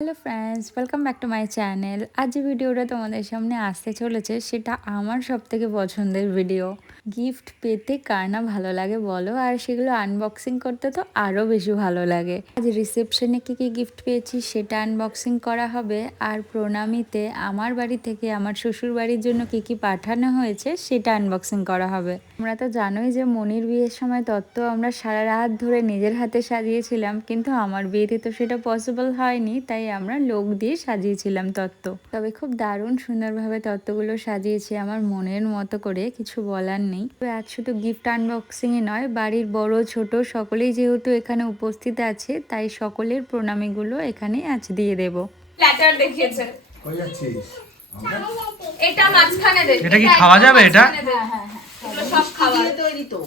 Hello friends, welcome back to my channel. আজ যে ভিডিওটা তোমাদের সামনে আসতে চলেছে সেটা আমার সবথেকে পছন্দের ভিডিও। গিফট পেতে কার না ভালো লাগে বলো, আর সেগুলো আনবক্সিং করতে তো আরও বেশি ভালো লাগে। আজ রিসেপশনে কী কী গিফট পেয়েছি সেটা আনবক্সিং করা হবে, আর প্রণামীতে আমার বাড়ি থেকে আমার শ্বশুর বাড়ির জন্য কী কী পাঠানো হয়েছে সেটা আনবক্সিং করা হবে। তোমরা তো জানোই যে মনির বিয়ের সময় তত্ত্ব আমরা সারা রাত ধরে নিজের হাতে সাজিয়েছিলাম, কিন্তু আমার বিয়েতে তো সেটা পসিবল হয়নি, তাই আমরা লোক দিয়ে সাজিয়েছিলাম তত্ত্ব। তবে খুব দারুণ সুন্দরভাবে তত্ত্বগুলো সাজিয়েছি আমার মনের মতো করে, কিছু বলার নেই। তো আজ শুধু গিফট আনবক্সিংয়ে নয়, বাড়ির বড় ছোট সকলেই যেহেতু এখানে উপস্থিত আছে, তাই সকলের প্রণামীগুলো এখানে আজ দিয়ে দেব। প্ল্যাটার দেখিয়েছে। কই যাচ্ছিস? এটা মাঝখানে দে। এটা কি খাওয়া যাবে এটা? হ্যাঁ। এগুলো সব খাওয়া তৈরি তো।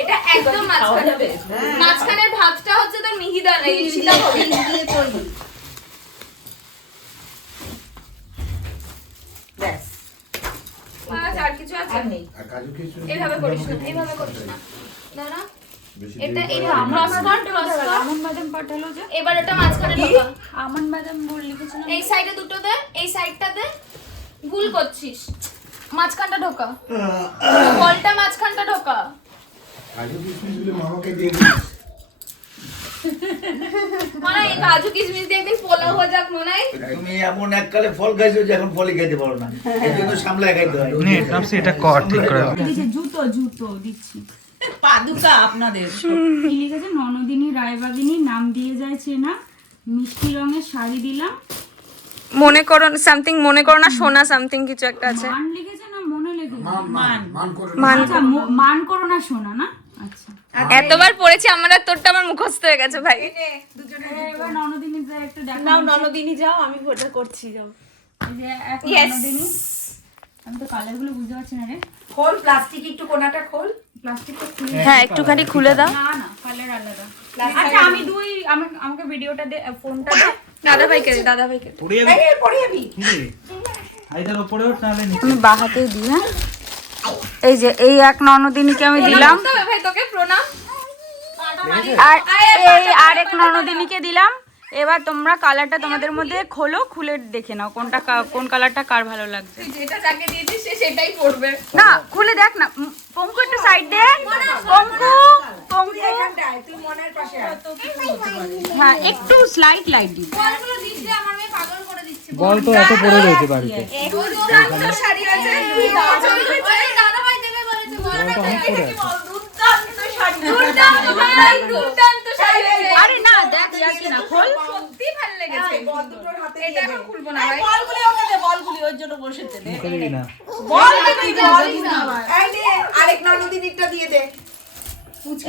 এটা একদম মাঝখানে দে। মাঝখানের ভাতটা হচ্ছে তোর মিহিদানা, এই সীতাভোগ দিয়ে তৈরি। ব্যাস। আর কিছু আছে? আর কাজু কিশমিশ এইভাবে করিস না, এইভাবে করিস না। দাঁড়া। বেশি এটা দেরি এই করা যাবে না। আমন বাদাম পাঠালো যে, এবার এটা মাঝখানে ঢোকা। আমন বাদাম বল লিখেছো না? এই সাইডে দুটো দে, এই সাইডটা দে। ভুল করছিস। মাঝখানটা ঢোকা। বলটা মাঝখানটা ঢোকা। কাজু কিশমিশ গুলো মামাকে দিয়ে দিস। মানে এই কাজু কিশমিশ দিয়ে একদিন পোলাও হয়ে যাক মনে হয়। তুমি এমন এককালে ফল খাইছো যে এখন ফলই খাইতে পারো না, এই জন্য সামলায় খাইতে হয়। নে টাপসি এটা কর ঠিক করে। লিখেছে জুতো জুতো দিচ্ছি। পাদুকা আপনাদের কি লিখেছে? ননদিনী রায়বাগিনী, নাম দিয়ে যায় চেনা, মিষ্টি রঙের শাড়ি দিলাম। মনে করো সামথিং, মনে করো না সোনা সামথিং কিছু একটা আছে। মান লিখেছে না মনে লিখেছে? মান করে আচ্ছা, মান করো না সোনা না। আচ্ছা, এতবার পড়েছি আমার, আর তোরটা আমার মুখস্থ হয়ে গেছে ভাই। এবার ননদিনী একটু দেখো। নাও ননদিনী যাও, আমি ভোটার করছি যাও। এই যে এক Yes. ননদিনী। আমি তো কালার গুলো বুঝতে পারছি না রে। খোল প্লাস্টিক, একটু কোনাটা খোল। প্লাস্টিকটা খুলে হ্যাঁ একটুখানি খুলে দাও। না না, কালার আলাদা। আচ্ছা আমি দুই, আমাকে ভিডিওটা দে, ফোনটা দে। দাদা ভাইকে দে, দাদা ভাইকে দে। পড়ে যাবে এই পড়ে যাবি। কি রে? আইদার উপরে ওঠ নালে নিচে। আমি বাহাতে দিই। হ্যাঁ, এই যে এই এক ননদিনীকে আমি দিলাম, তবে ভাই তোকে প্রণাম। আর এই আরেক ননদিনীকে দিলাম। এবার তোমরা কালারটা তোমাদের মধ্যে খোলো, খুলে দেখে নাও কোনটা কোন কালারটা কার ভালো লাগছে। তুই যেটা যাকে দিয়েছিস সে সেটাই পড়বে। না খুলে দেখ না। পঙ্কু একটু সাইড দে। পঙ্কু পঙ্কু তুই মনের পাশে আয়। হ্যাঁ, একটু স্লাইড লাইট দিই। বলগুলো দিচ্ছে আমার মেয়ে পাগল করে দিচ্ছে। বল তো এত পড়ে রয়েছে বাড়িতে। দুর্দান্ত শাড়ি আছে। ওই দাদা ভাই দেবে বলেছে। বলটা অনেক পড়ে আছে। দুর্দান্ত শাড়ি। দুর্দান্ত ভাই, দুর্দান্ত শাড়ি আছে। আরে না দেখ যাচ্ছি না, খোল। সত্যি ভালো লেগেছে। বল দুটোর হাতে এটা এখন খুলবো না ভাই। বলগুলি ওকে দে, বলগুলি ওর জন্য বসেছে দে। করি না। বল দিবি, বল এই নে আরেক ননদিনীরটা দিয়ে দে।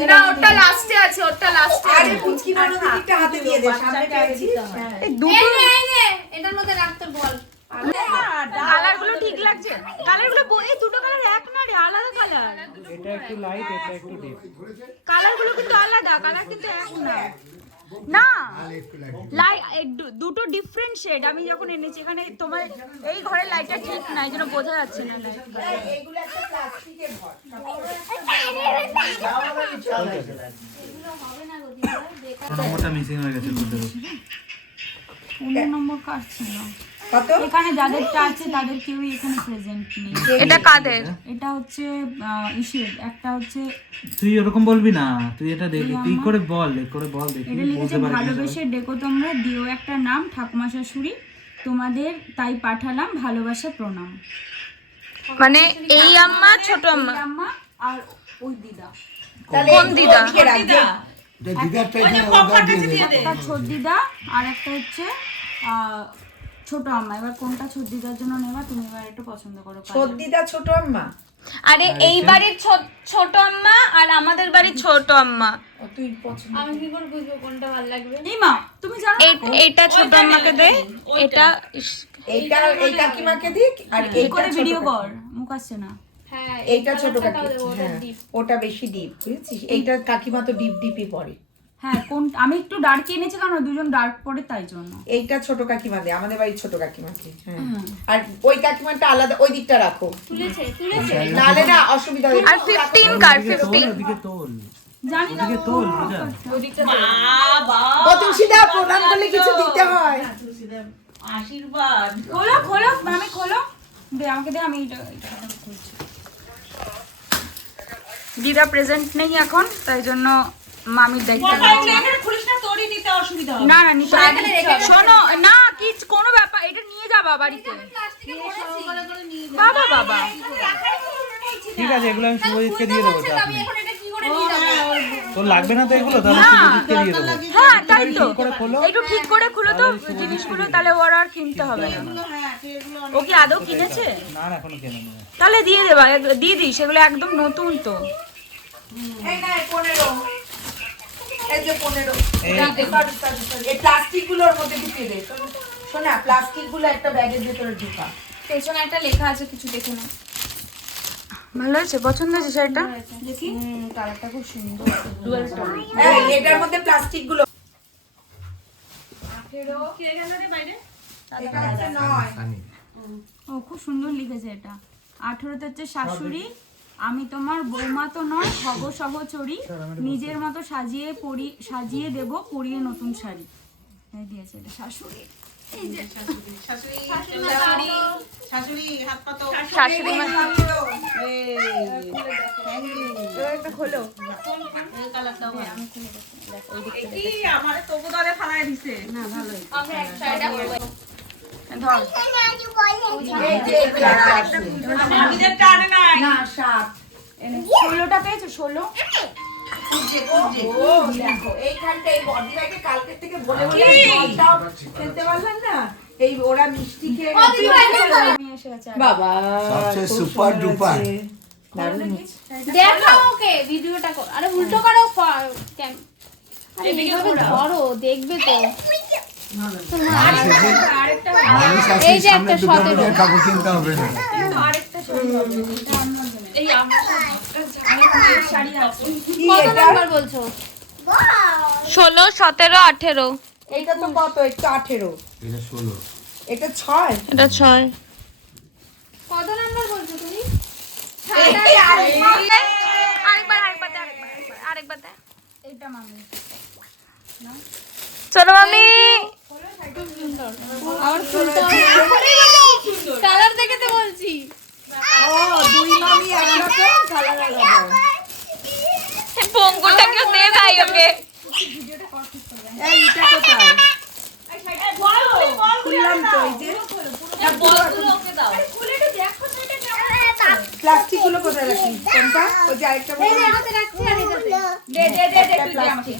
না ওটা লাস্টে আছে, ওটা লাস্টে আরে আছে। পুচকি ননদিনীরটা হাতে দিয়ে দে, সামনে পেয়েছিস। এই এই দুটো নে, এই নে, এটার মধ্যে রাখ তোর বল। কালারগুলো ঠিক লাগছে। কালারগুলো এই দুটো কালার এক না রে, আলাদা কালার। এটা একটু লাইট, এটা একটু ডিপ। কালারগুলো কিন্তু আলাদা, কালার কিন্তু এক না। না দুটো ডিফারেন্ট শেড। আমি যখন এনেছি এখানে, তোমার এই ঘরের লাইটটা ঠিক না, এই জন্য বোঝা যাচ্ছে না লাইট। এইগুলো একটা প্লাস্টিকের ঘর। নম্বরটা মিসিং হয়ে গেছে বলতে পারো। 15 নম্বর কার্ড ছিল কত? এখানে, যাদেরটা আছে তাদের কেউই এখানে প্রেজেন্ট নেই। এটা কাদের? এটা হচ্ছে ইসের, একটা হচ্ছে তুই এরকম বলবি না, তুই এটা দেখি তুই করে বল, দেখি এটা লিখেছে বলতে পারি না। ভালোবেসে ডেকো তোমরা, দিও একটা নাম ঠাকুমা শাশুড়ি, তোমাদের তাই পাঠালাম ভালোবাসা প্রণাম। মানে এই আম্মা ছোট আম্মা? এই আম্মা আর ওই দিদা, তাহলে কোন দিদা? ওদিকে রাখ, যে এটা দিদারটা এখানে অর্ডার দিয়ে দে। একটা ছোট দিদা আর একটা হচ্ছে ছোট আম্মা। এবার কোনটা ছোট দিদার জন্য নেবা তুমি, এবার একটু পছন্দ করো। সর্দিদা ছোট আম্মা। আরে এই বাড়ির ছোট আম্মা আর আমাদের বাড়ির ছোট আম্মা। তুই পছন্দ। আমি কি করে বুঝবো কোনটা ভালো লাগবে? এই মা তুমি জানো এইটা ছোট আম্মাকে দে, এটা এইটা এই কাকিমাকে দিক, আর এই এইটা করে ছোট ভিডিও কাকিমা। কর, মুখ আসছে না। হ্যাঁ এইটা ছোট কালারটা কাকি, তাও দেবো, ওটা হ্যাঁ, deep। ওটা বেশি ডিপ বুঝেছিস। এইটা কাকিমা তো ডিপ ডিপই পড়ে। হ্যাঁ, কোন আমি একটু ডার্ক এনেছি কারণ দুজন ডার্ক পরে তাই জন্য। এইটা ছোট কাকিমা দে, আমাদের বাড়ির ছোট কাকিমাকে। হ্যাঁ, আর ওই কাকিমাটা আলাদা, ওই দিকটা রাখো, তুলেছে নালে না অসুবিধা হবে। আর 15 কার 15। ওদিকে তোল, জানি না ওদিকে তোল বুঝা। ও তুলসীদা প্রণাম করলে কিছু দিতে হয়। আশীর্বাদ। খোলো খোলো মামি খোলো, দে আমাকে দে, আমি এটা খুলছি। দিদা প্রেজেন্ট নেই এখন, তাই জন্য মামির দায়িত্ব মোটা নিচ্ছি। এখানে খুলিস না, তোরই নিতে অসুবিধা হবে। না না নিতে শোনো না, কি কোনো ব্যাপার, এটা নিয়ে যাবা বাড়িতে। বাবা বাবা ঠিক আছে, এগুলো আমি শুভজিৎকে দিয়ে দেবো, চাপ নেই। এখন এটা কি করে নিয়ে যাবো? তোর লাগবে না তো এগুলো, তাহলে না। শুভজিৎকে দিয়ে দেবো। হ্যাঁ তাই তো, ঠিক করে খোলো। একটু ঠিক করে খুলো তো জিনিসগুলো, তাহলে ওর আর কিনতে হবে না। ও কি আদৌ কিনেছে? না না, এখনো কেন নেই। তাহলে দিয়ে দেবা, দিয়ে দিই, সেগুলো একদম নতুন তো। এই না 15, এই যে 15, এই- এই প্লাস্টিক গুলোর মধ্যে ঢুকিয়ে দে। শোনা, প্লাস্টিক গুলো একটা ব্যাগের ভিতরে ঢুকা। পেছনে একটা লেখা আছে, কিছু দেখে না। ভালো হয়েছে, পছন্দ হয়েছে শাড়িটা? দেখি কালারটা খুব সুন্দর। এই এটার মধ্যে প্লাস্টিক গুলো। এটা হচ্ছে 9। ও খুব সুন্দর লিখেছে এটা। 18তে হচ্ছে শাশুড়ি, আমি তোমার বৌমা তো নয়, হব সহচরী, নিজের মতো সাজিয়ে দেব পরিয়ে নতুন শাড়ি। এই দিয়েছে এটা শাশুড়ি। শাশুড়ি হাত পাতো। শাশুড়ি মা এই আমারে তবু দরে ফালায় দিছে। আমরা একটা এটা করবো। ধর। এই যে এগুলো আছে। মামিদের টানে নাই। না 7। 16টা পেয়েছো? 16? ও দেখো এইখানটা এই বডি ব্যাগে কালকে থেকে বলে বলে জলটাও খেলতে পারলাম না। এই ওরা মিষ্টি খেয়ে আমি এসে গেছে। বাবা সবচেয়ে সুপার ডুপার। দেখাও ওকে, ভিডিওটা কর। আরে উল্টো করো, আরে এইভাবে ধরো, দেখবে তো। মানুষ আছে, এই যে সামনে একটা দুর্গা 17 পূজার কাপড় কিনতে হবে না। এই আমার শাড়ি আছে। কি কত এটা? নাম্বার বলছো? 16, 17, 18। এইটা তো কত? একটু 18। এটা 16। এটা 6। এটা 6। কত নাম্বার বলছো তুমি? আরেকবার দে। এটা মামি। চলো মামি। আমার ফুলটা কালার দেখে তো বলছি। ও দুই মামি একরকম কালার আলাদা। পঙ্গুটাকেও দে ভাই ওকে। এই এটা কোথায়? খুললাম তো এই যে। প্লাস্টিক গুলো কোথায় রাখি? কোনটা? ওই যে আরেকটা এই যে হাতে রাখছি আর এটাতে। দে তুই দে আমাকে।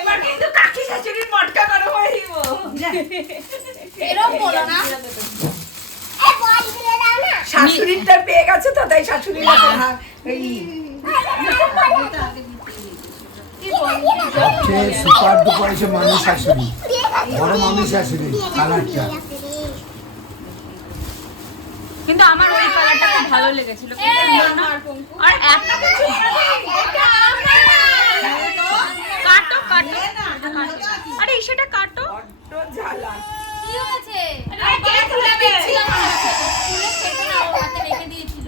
এবার কিন্তু কাকি শাশুড়ির মটকা করে হইব। এরকম বলো না। শাশুড়িটা পেয়ে গেছে তো, তাই শাশুড়ির কাছে এই সবচেয়ে সুপার ডুপার হচ্ছে মানুষ শাশুড়ি, বড় মানুষ শাশুড়ি কালারটা। কিন্তু আমার ওই কালারটা খুব ভালো লেগেছিল। কি সুন্দর না? আর এত কিছু কাটো কাটো। আরে সেটা কাটো। ঝালা। কি হয়েছে? আরে খুলে দিচ্ছিলাম না। খুলে কেটে না, ওর হাতে রেখে দিয়েছিল।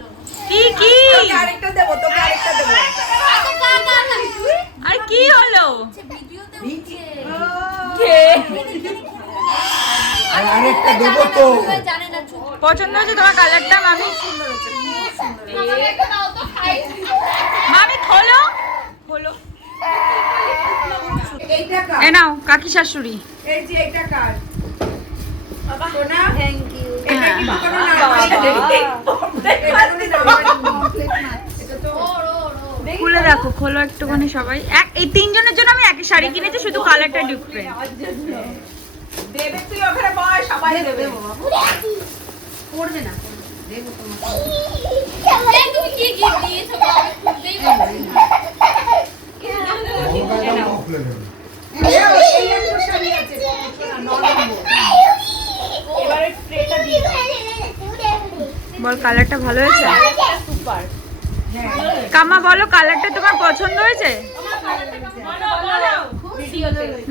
কি কি? তোকে আরেকটা দেবো, তোকে আরেকটা দেবো। আচ্ছা না। আর কি হলো? ভিডিওতে উঠছে। আর আরেকটা দেবো তো। জানে না, চুপ। পছন্দ হয়েছে তোমার কালারটা মামি? আমাকে একটা দাও তো, খাই। মামি খোলো খোলো। এইটা কার? এ নাও কাকি শাশুড়ি। এই যে এটা কার? সোনা? Thank you. এটা কি কোনো নাম? এটা তো খুলে দেখো, খোলো একটুখানি সবাই। এই তিনজনের জন্য আমি একই শাড়ি কিনেছি, শুধু কালারটা ডিফারেন্ট। দেবে, তুই ওখানে বয়, সবাই দেবে। পড়বে না। দেবো তোমাকে। এই তুমি কি গিফট দিয়েছো? আমি খুলতেই পারছি না। মোবাইলটা অফ করে দেবে। এই একটা শাড়ি আছে, সোনা, 9 নম্বর। এবারে ট্রেটা দিয়ে দাও। বল কালারটা ভালো হয়েছে? সুপার। কামা বলো কালারটা তোমার পছন্দ হয়েছে?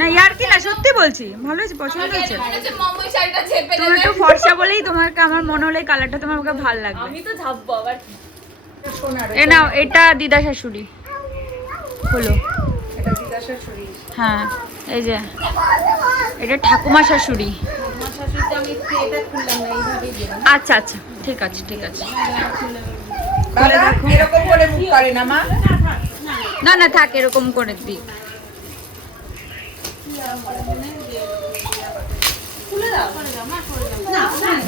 না ইয়ার কি না, সত্যি বলছি ভালো হয়েছে, পছন্দ হয়েছে। মনে হচ্ছে মম্মই শাড়িটা চেপে তুমি দেবে। একটু ফর্সা বলেই তোমাকে আমার মনে হলো এই কালারটা তোমার ওকে ভালো লাগবে। আমি তো ঝাপবো আবার কি। সোনার এ নাও, এটা দিদা শাশুড়ি। হলো এটা দিয়ে দিদা শাশুড়ি। হ্যাঁ এই যে এটা ঠাকুমা শাশুড়ি। আমার শাশুড়িটা আমি একটু এটা খুললাম না, এইভাবেই দিলাম। আচ্ছা আচ্ছা ঠিক আছে ঠিক আছে। দাদা এরকম করে মুখ করে না মা? না না থাক এরকম করে দিই।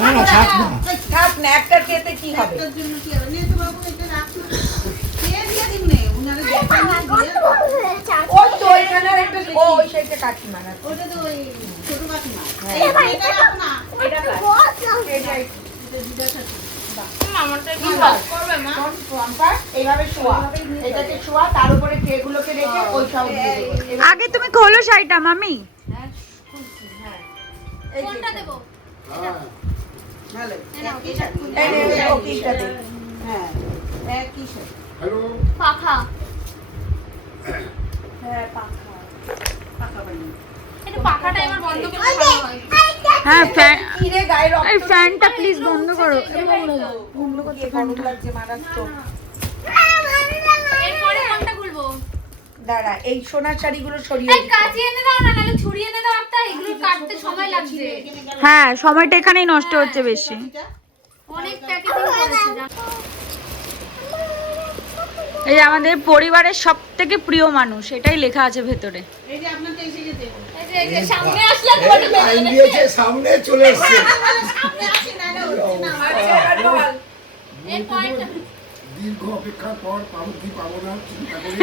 না না থাক না। থাক না, একটা খেতে কি হবে? ওই তো এখানে একটা ওই সাইডে কাকিমার আছে। এইভাবে শোয়া, এটাকে শোয়া, তার উপরে ট্রেগুলোকে রেখে ওই সব দিয়ে দেবো। আগে তুমি খোলো শাড়িটা মামি। কোনটা দেবো? ভালো। এই নে, ও কিসটা দে। হ্যাঁ, একই সাথে। হ্যালো পাখা। হ্যাঁ, পাখা বানিয়ে। একটু পাখাটা এবার বন্ধ করলে ভালো হয়। হ্যাঁ ফ্যান, কি রে গায়ে রক্ত? এই ফ্যানটা প্লিজ বন্ধ করো। বন্ধ করতে গরম লাগছে মারাত্মক। এরপরে কোনটা খুলবো? দাঁড়া, এই সোনার শাড়িগুলো সরিয়ে এই কাঁচি এনে দাও না, নাহলে ছুরি এনে দাও একটা, এগুলো কাটতে সময় লাগছে। হ্যাঁ সময়টা এখানেই নষ্ট হচ্ছে বেশি। অনেক প্যাকেজিং করেছে জানো। এই আমাদের পরিবারের সব থেকে প্রিয় মানুষ, এটাই লেখা আছে ভেতরে। এই যে সামনে আসলে তোমাকে টাইম দিয়েছে, সামনে চলে এসছে। এরপরে দীর্ঘ অপেক্ষার পর পাবো কি পাবো না চিন্তা করে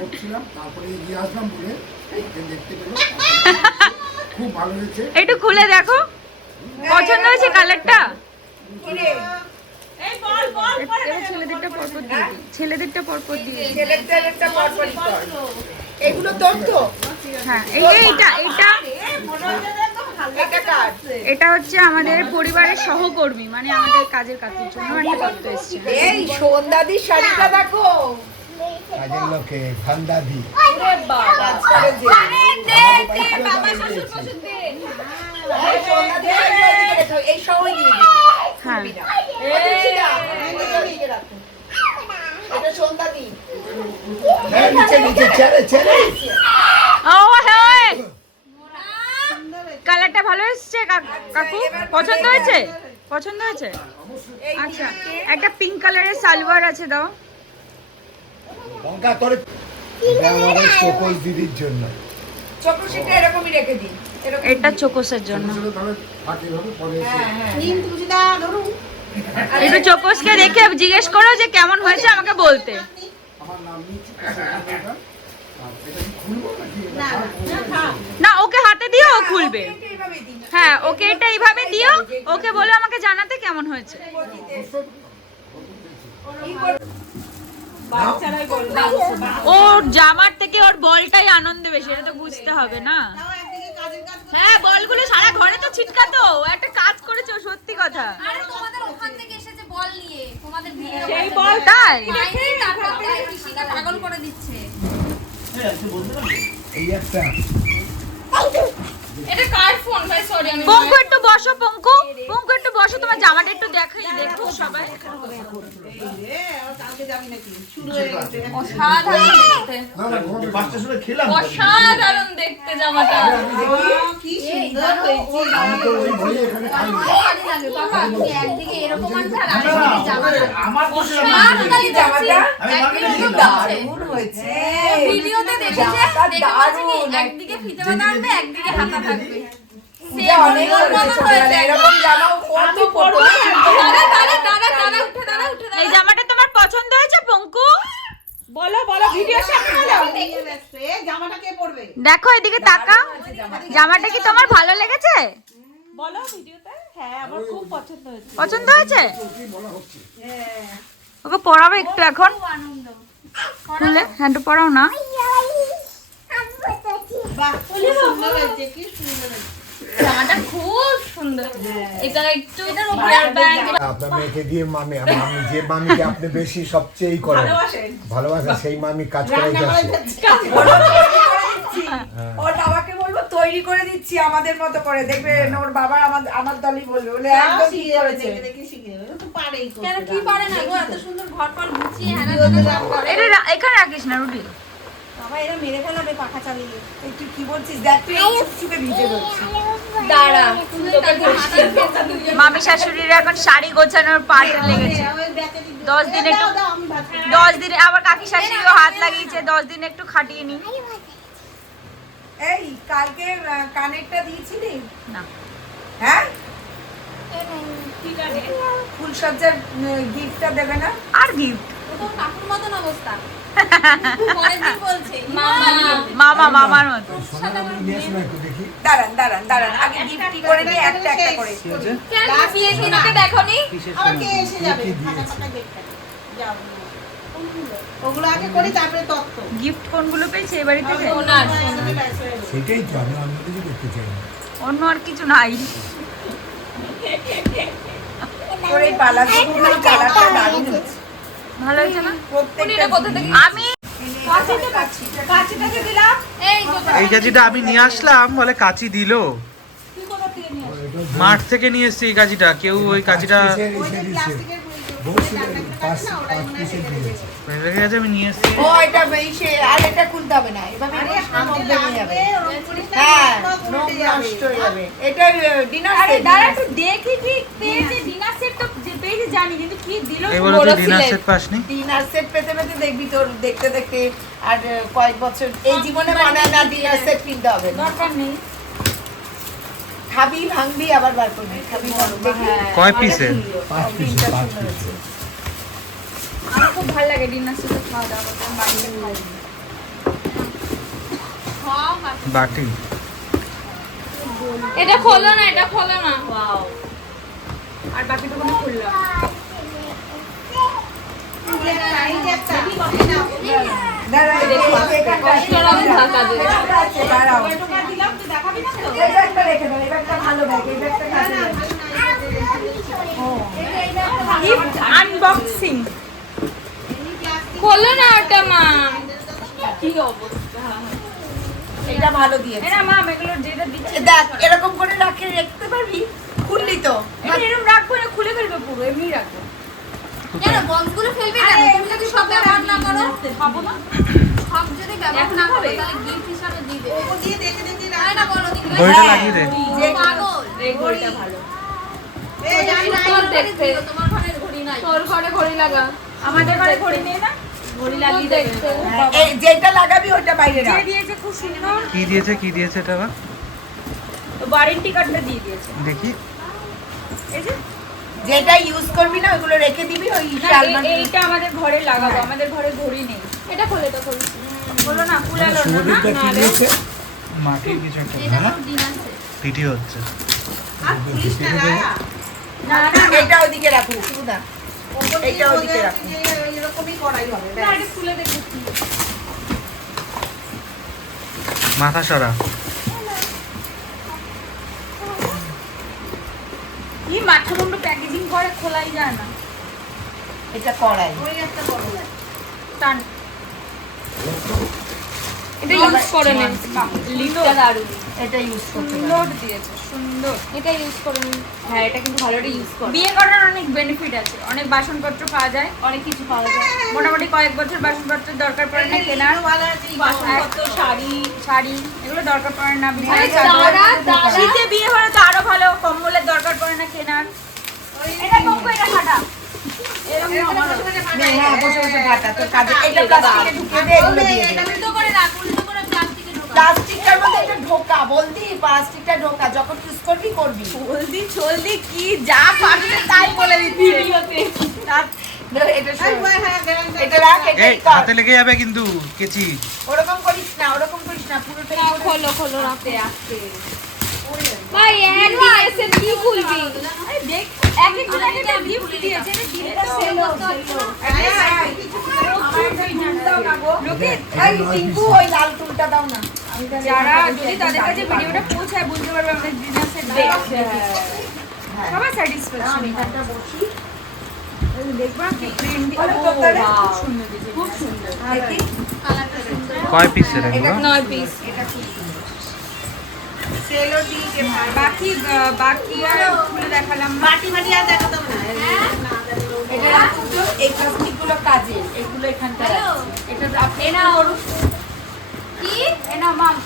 বলছিলাম, তারপরে এগিয়ে আসলাম বলে দেখতে পেলো। খুব ভালো হয়েছে। একটু খুলে দেখো, পছন্দ হয়েছে কালারটা? ছেলেদেরটা পরপর দিয়ে দিই, ছেলেদেরটা পরপর দিয়ে দিই। ছেলেটা পরপরই কর। এগুলো তোর তো? হ্যাঁ এই যে এটা এটা এটা কার? এটা হচ্ছে আমাদের পরিবারের সহকর্মী, মানে আমাদের কাজের কাকুর জন্য একটা করতে এসেছে। এই সন্ধ্যাদির শাড়িটা দেখো। কাজের লোকে ঠান্ডাদি কাজ করে যে। এই সন্ধ্যাদির শাড়িটা ওদিকে রেখো, এই সবই দিয়ে দিবি। হ্যাঁ এটা সন্ধ্যাদি। হ্যাঁ নিচে নিচে ছেড়ে ছেড়ে। ও হ্যাঁ কালারটা ভালো এসেছে কাকু, পছন্দ হয়েছে? পছন্দ হয়েছে? আচ্ছা একটা পিঙ্ক কালারের সালোয়ার আছে, দাও। লঙ্কা করে এটা আমাদের চোকস দিদির জন্য। চক্রশিটা এরকমই রেখে দিই। এরকম। এটা চোকসের জন্য। তাহলে ফাটে হবে পরে এসে। নিম তুলসীদা ধরুন। একটু চোকসকে দেখে জিজ্ঞেস করো যে কেমন হয়েছে আমাকে বলতে। আমার নাম নিচ্ছি এটা কি খুলবো নাকি? না ওকে হাতে দিও, ও খুলবে। এইভাবে দিই। হ্যাঁ ওকে এটা এইভাবে দিও, ওকে বলো আমাকে জানাতে কেমন হয়েছে। ওর জামার থেকে ওর বলটাই আনন্দ বেশি, এটা তো বুঝতে হবে না। হ্যাঁ বলগুলো সারা ঘরে তো ছিটকাতো, ও একটা কাজ করেছে, ও সত্যি কথা। আরে তোমাদের ওখান থেকে এসেছে বল নিয়ে, তোমাদের ভিডিও সেই বল তাই মাইনে তারপর কৃষিকে পাগল করে দিচ্ছে। এই একটা এটা কার ফোন ভাই? সরি আমি পঙ্কু একটু বসো, পঙ্কু পঙ্কু একটু বসো, তোমার জামাটা একটু দেখাই, দেখো সবাই। অসাধারণ দেখতে, না না ঘুমাবে না। পাঁচটার সময় খেলাম। অসাধারণ দেখতে জামাটা। কি সুন্দর হয়েছে। আমি তো ওই ভয়ে এখানে খাইনি। ভারী লাগে বাবা, তুমি একদিকে এরকম আনতে আর না, আরেকদিকে জামাটা। আমার বসে অসাধারণ জামাটা একদিকে খুব দুটো দারুণ হয়েছে। ভিডিওতে দেখেছে, জামাটা দেখে বলছে কি দারুণ। একদিকে ফিতে বাঁধা থাকবে, একদিকে হাতা থাকবে। পূজা অনেক করেছে ছোটবেলায়, এরকম জামাও কত পরতো। উঠে এই জামাটা তোমার পছন্দ হয়েছে পঙ্কু? বলো বলো ভিডিও সামনে দাও। দেখো এদিকে তাকাও, জামাটা কি তোমার ভালো লেগেছে? বলো ভিডিওতে। হ্যাঁ আমার খুব পছন্দ হয়েছে। পছন্দ হয়েছে? ওকে পরাবে একটু এখন, খুলে হ্যান্ড পরাও না। জামাটা খুব সুন্দর। এটা একটু এটার উপরে ব্যাগ আপনার মেয়েকে দিয়ে মামি মামি যে মামিকে আপনি বেশি সবচেয়ে করেন ভালোবাসা, সেই মামি কাজ করে যাচ্ছে। ওর বাবাকে বলবো তৈরি করে দিচ্ছি আমাদের মতো করে, দেখবে ওর বাবা আমার দলই বলবে, বলে একদম ঠিক করেছে। কেন কি পারে না গো, এত সুন্দর ঘর পর গুছিয়ে হেনা তেনা সব করে। এটা এখানে রাখিস না রুটি। বাবা এরা মেরে ফেলাবে পাখা চালিয়ে। এই তুই কি বলছিস? দেখ তুই চুপচুপে ভিজে যাচ্ছিস। দাঁড়া মামি শাশুড়ির এখন শাড়ি গোছানোর পাট লেগেছে। 10 দিন একটু 10 দিনে আবার কাকি শাশুড়িও হাত লাগিয়েছে, 10 দিন একটু খাটিয়ে নি। এই কালকে কানেরটা দিয়েছিলি না। হ্যাঁ ফুলসজ্জার গিফটটা দেবে না? আর গিফট তো কাকুর মতন অবস্থা পরের দিন বলছে মামার মতো। দাঁড়ান আগে গিফট কি করে নিয়ে একটা একটা করে। কেন বিয়ে দিনকে দেখোনি? আমাকে এসে যাবে ফাটা গিফটটা যাও ওগুলো আগে করি তারপরে তত্ত্ব। গিফট কোনগুলো পেয়েছে এবারে থেকে? ওনার সেটাই তো আমি অন্য কিছু দেখতে চাই না। অন্য আর কিছু নাই। করে পালাগুলো কালারটা দারুণ হচ্ছে। ভালো হয়েছে না? প্রত্যেকটা কোথা থেকে আমি কাচিটাকে দিলাম। এই কোথায়? এই কাঁচিটা আমি নিয়ে আসলাম বলে কাঁচি দিল। মাঠ থেকে নিয়ে এসেছি এই কাঁচিটা। কেউ ওই কাঁচিটা রেখে গেছে, আমি নিয়ে এসেছি। ও এটা বেশি আর এটা খুলতে হবে না। এভাবে নখ বেরিয়ে যাবে। হ্যাঁ নখ নষ্ট হয়ে যাবে। এটা ডিনার আরে সেট। দাঁড়া একটু দেখি কি পেয়েছে। ডিনার সেট তো যে পেয়েছে জানি, কিন্তু কি দিল এই বলে তুই ডিনার সেট পাসনি? ডিনার সেট পেতে পেতে দেখবি তোর দেখতে দেখতে আর কয়েক বছর এই জীবনে মনে হয় না ডিনার সেট কিনতে হবে না। দরকার নেই। খাবি ভাঙবি আবার বার করবি। খাবি ভাঙবি। কয় পিসের? 5 পিস। আমার খুব ভালো লাগে ডিনার সেটে খাওয়া দাওয়া করতে। আমি বাড়িতে খাই। বাটি। এটা খোলো না, এটা খোলো না। আর বাকিটুকু খুললাম। দাঁড়াও, চরম ঢাকা দে। দাঁড়াও। এই ব্যাগটা রেখে দাও। এই ব্যাগটা ভালো ব্যাগ। এই ব্যাগটা কাজে লাগবে। Gift unboxing. খোলো না ওটা মা। কি অবস্থা? এটা ভালো দিয়েছে। এরা মা এগুলো যেটা দিচ্ছে দেখ এরকম করে রাখতে পারবি। খুললি তো। এটা এরকম রাখবো না, খুলে ফেলবে পুরো, এমনি রাখবো। কেন বক্সগুলো ফেলবে কেন? তুমি যদি সব ব্যবহার না করো, খাবো না। সব যদি ব্যবহার না করো তাহলে গিফট হিসাবে দিবে। না বলো দিন। ঘড়িটা লাগিয়ে দে। পাগল। এই ঘড়িটা ভালো। তোর দেখতে তোমার ঘরের ঘড়ি নাই। তোর ঘরে ঘড়ি লাগা। আমাদের ঘরে ঘড়ি নেই না, ঘড়ি লাগিয়ে দেখতে। এই যেটা লাগাবি ওটা বাইরে রাখ। যে দিয়েছে খুব সুন্দর। কি দিয়েছে এটা আবার? ওয়ারেন্টি কার্ডটা দিয়ে দিয়েছে। দেখি। এই যে যেটা ইউজ করবি না ওগুলো রেখে দিবি ওই না, শালমান। এইটা আমাদের ঘরে লাগাবো। আমাদের ঘরে ঘড়ি নেই। এটা খোলে তো খোলো। বলো না, কুলালো না। শুভদীপটা কি দিয়েছে? মাটির কিছু একটা এটা না? তো ডিনার সেট। পিটি হচ্ছে। না না এটা ওদিকে রাখুন শুধু না। এটা ওদিকে রাখুন। এরকমই করাই হবে। না এটা খুলে দেখো কি। মাথা সরা। কি মাথা মুন্ডু প্যাকেজিং করে খোলাই যায় না। এটা কড়াই। টান। এটা ইউজ করে নেন। লিডটা দারুণ। এটা ইউজ করতে পারবি। সুন্দর দিয়েছে, সুন্দর। এটা ইউজ করে নেন। হ্যাঁ এটা কিন্তু ভালোই ইউজ করে। বিয়ে করার অনেক বেনিফিট আছে। অনেক বাসনপত্র পাওয়া যায়। অনেক কিছু পাওয়া যায়। মোটামুটি কয়েক বছর বাসনপত্রের দরকার পড়ে না কেনার। বাসনপত্র, শাড়ি এগুলো দরকার পড়ে না। আরে বিছানার চাদর। দাঁড়া। শীতে বিয়ে হলে তো আরো ভালো। কম্বলের দরকার পড়ে না কেনার। এটা কম্বল, এটা ফাটা। এরকম আমার হ্যাঁ বসে বসে ভাটা তোর কাজে। এটা প্লাস্টিকে ঢুকিয়ে দে এগুলো দিয়ে দে। উল্টো করে রাখ, উল্টো করে প্লাস্টিকে ঢোকা। প্লাস্টিকটার মধ্যে এটা ঢোকা বলদি প্লাস্টিকটা ঢোকা যখন ইউজ করবি করবি। হলদি চলদি কি যা পারবে তাই বলে দিচ্ছে। এটা এটা রাখ এই এটাই কর। হাতে লেগে যাবে কিন্তু কেচি। ওরকম করিস না পুরোটাই নাও, খোলো খোলো রাখতে আসতে। ভাই এক দিয়েছে কি খুলবি? আরে দেখ, এক এক জনকে একটা গিফট দিয়েছে। এটা দিলে তো সেল হতো। লোকে এই টিঙ্কু ওই লাল টুলটা দাও না। যারা যদি তাদের কাছে ভিডিওটা পৌঁছায় বুঝতে পারবে আমরা ডিনার সেট দেখছি। সবাই স্যাটিসফ্যাকশন। এখানটা বসি। দেখবা কি ট্রেন্ডি। বলো তো তাহলে। খুব সুন্দর দিয়েছে, খুব সুন্দর। দেখি কালারটা সুন্দর। কয় পিসের এগুলো? 9 পিস। এটা কি সেলো দিকে বাকি বাকি আর খুলে দেখালাম না। এটা এই প্লাস্টিকগুলো কাজে এগুলো এখানটা হ্যালো। এটা এ না ওর কি এ নাও মাম,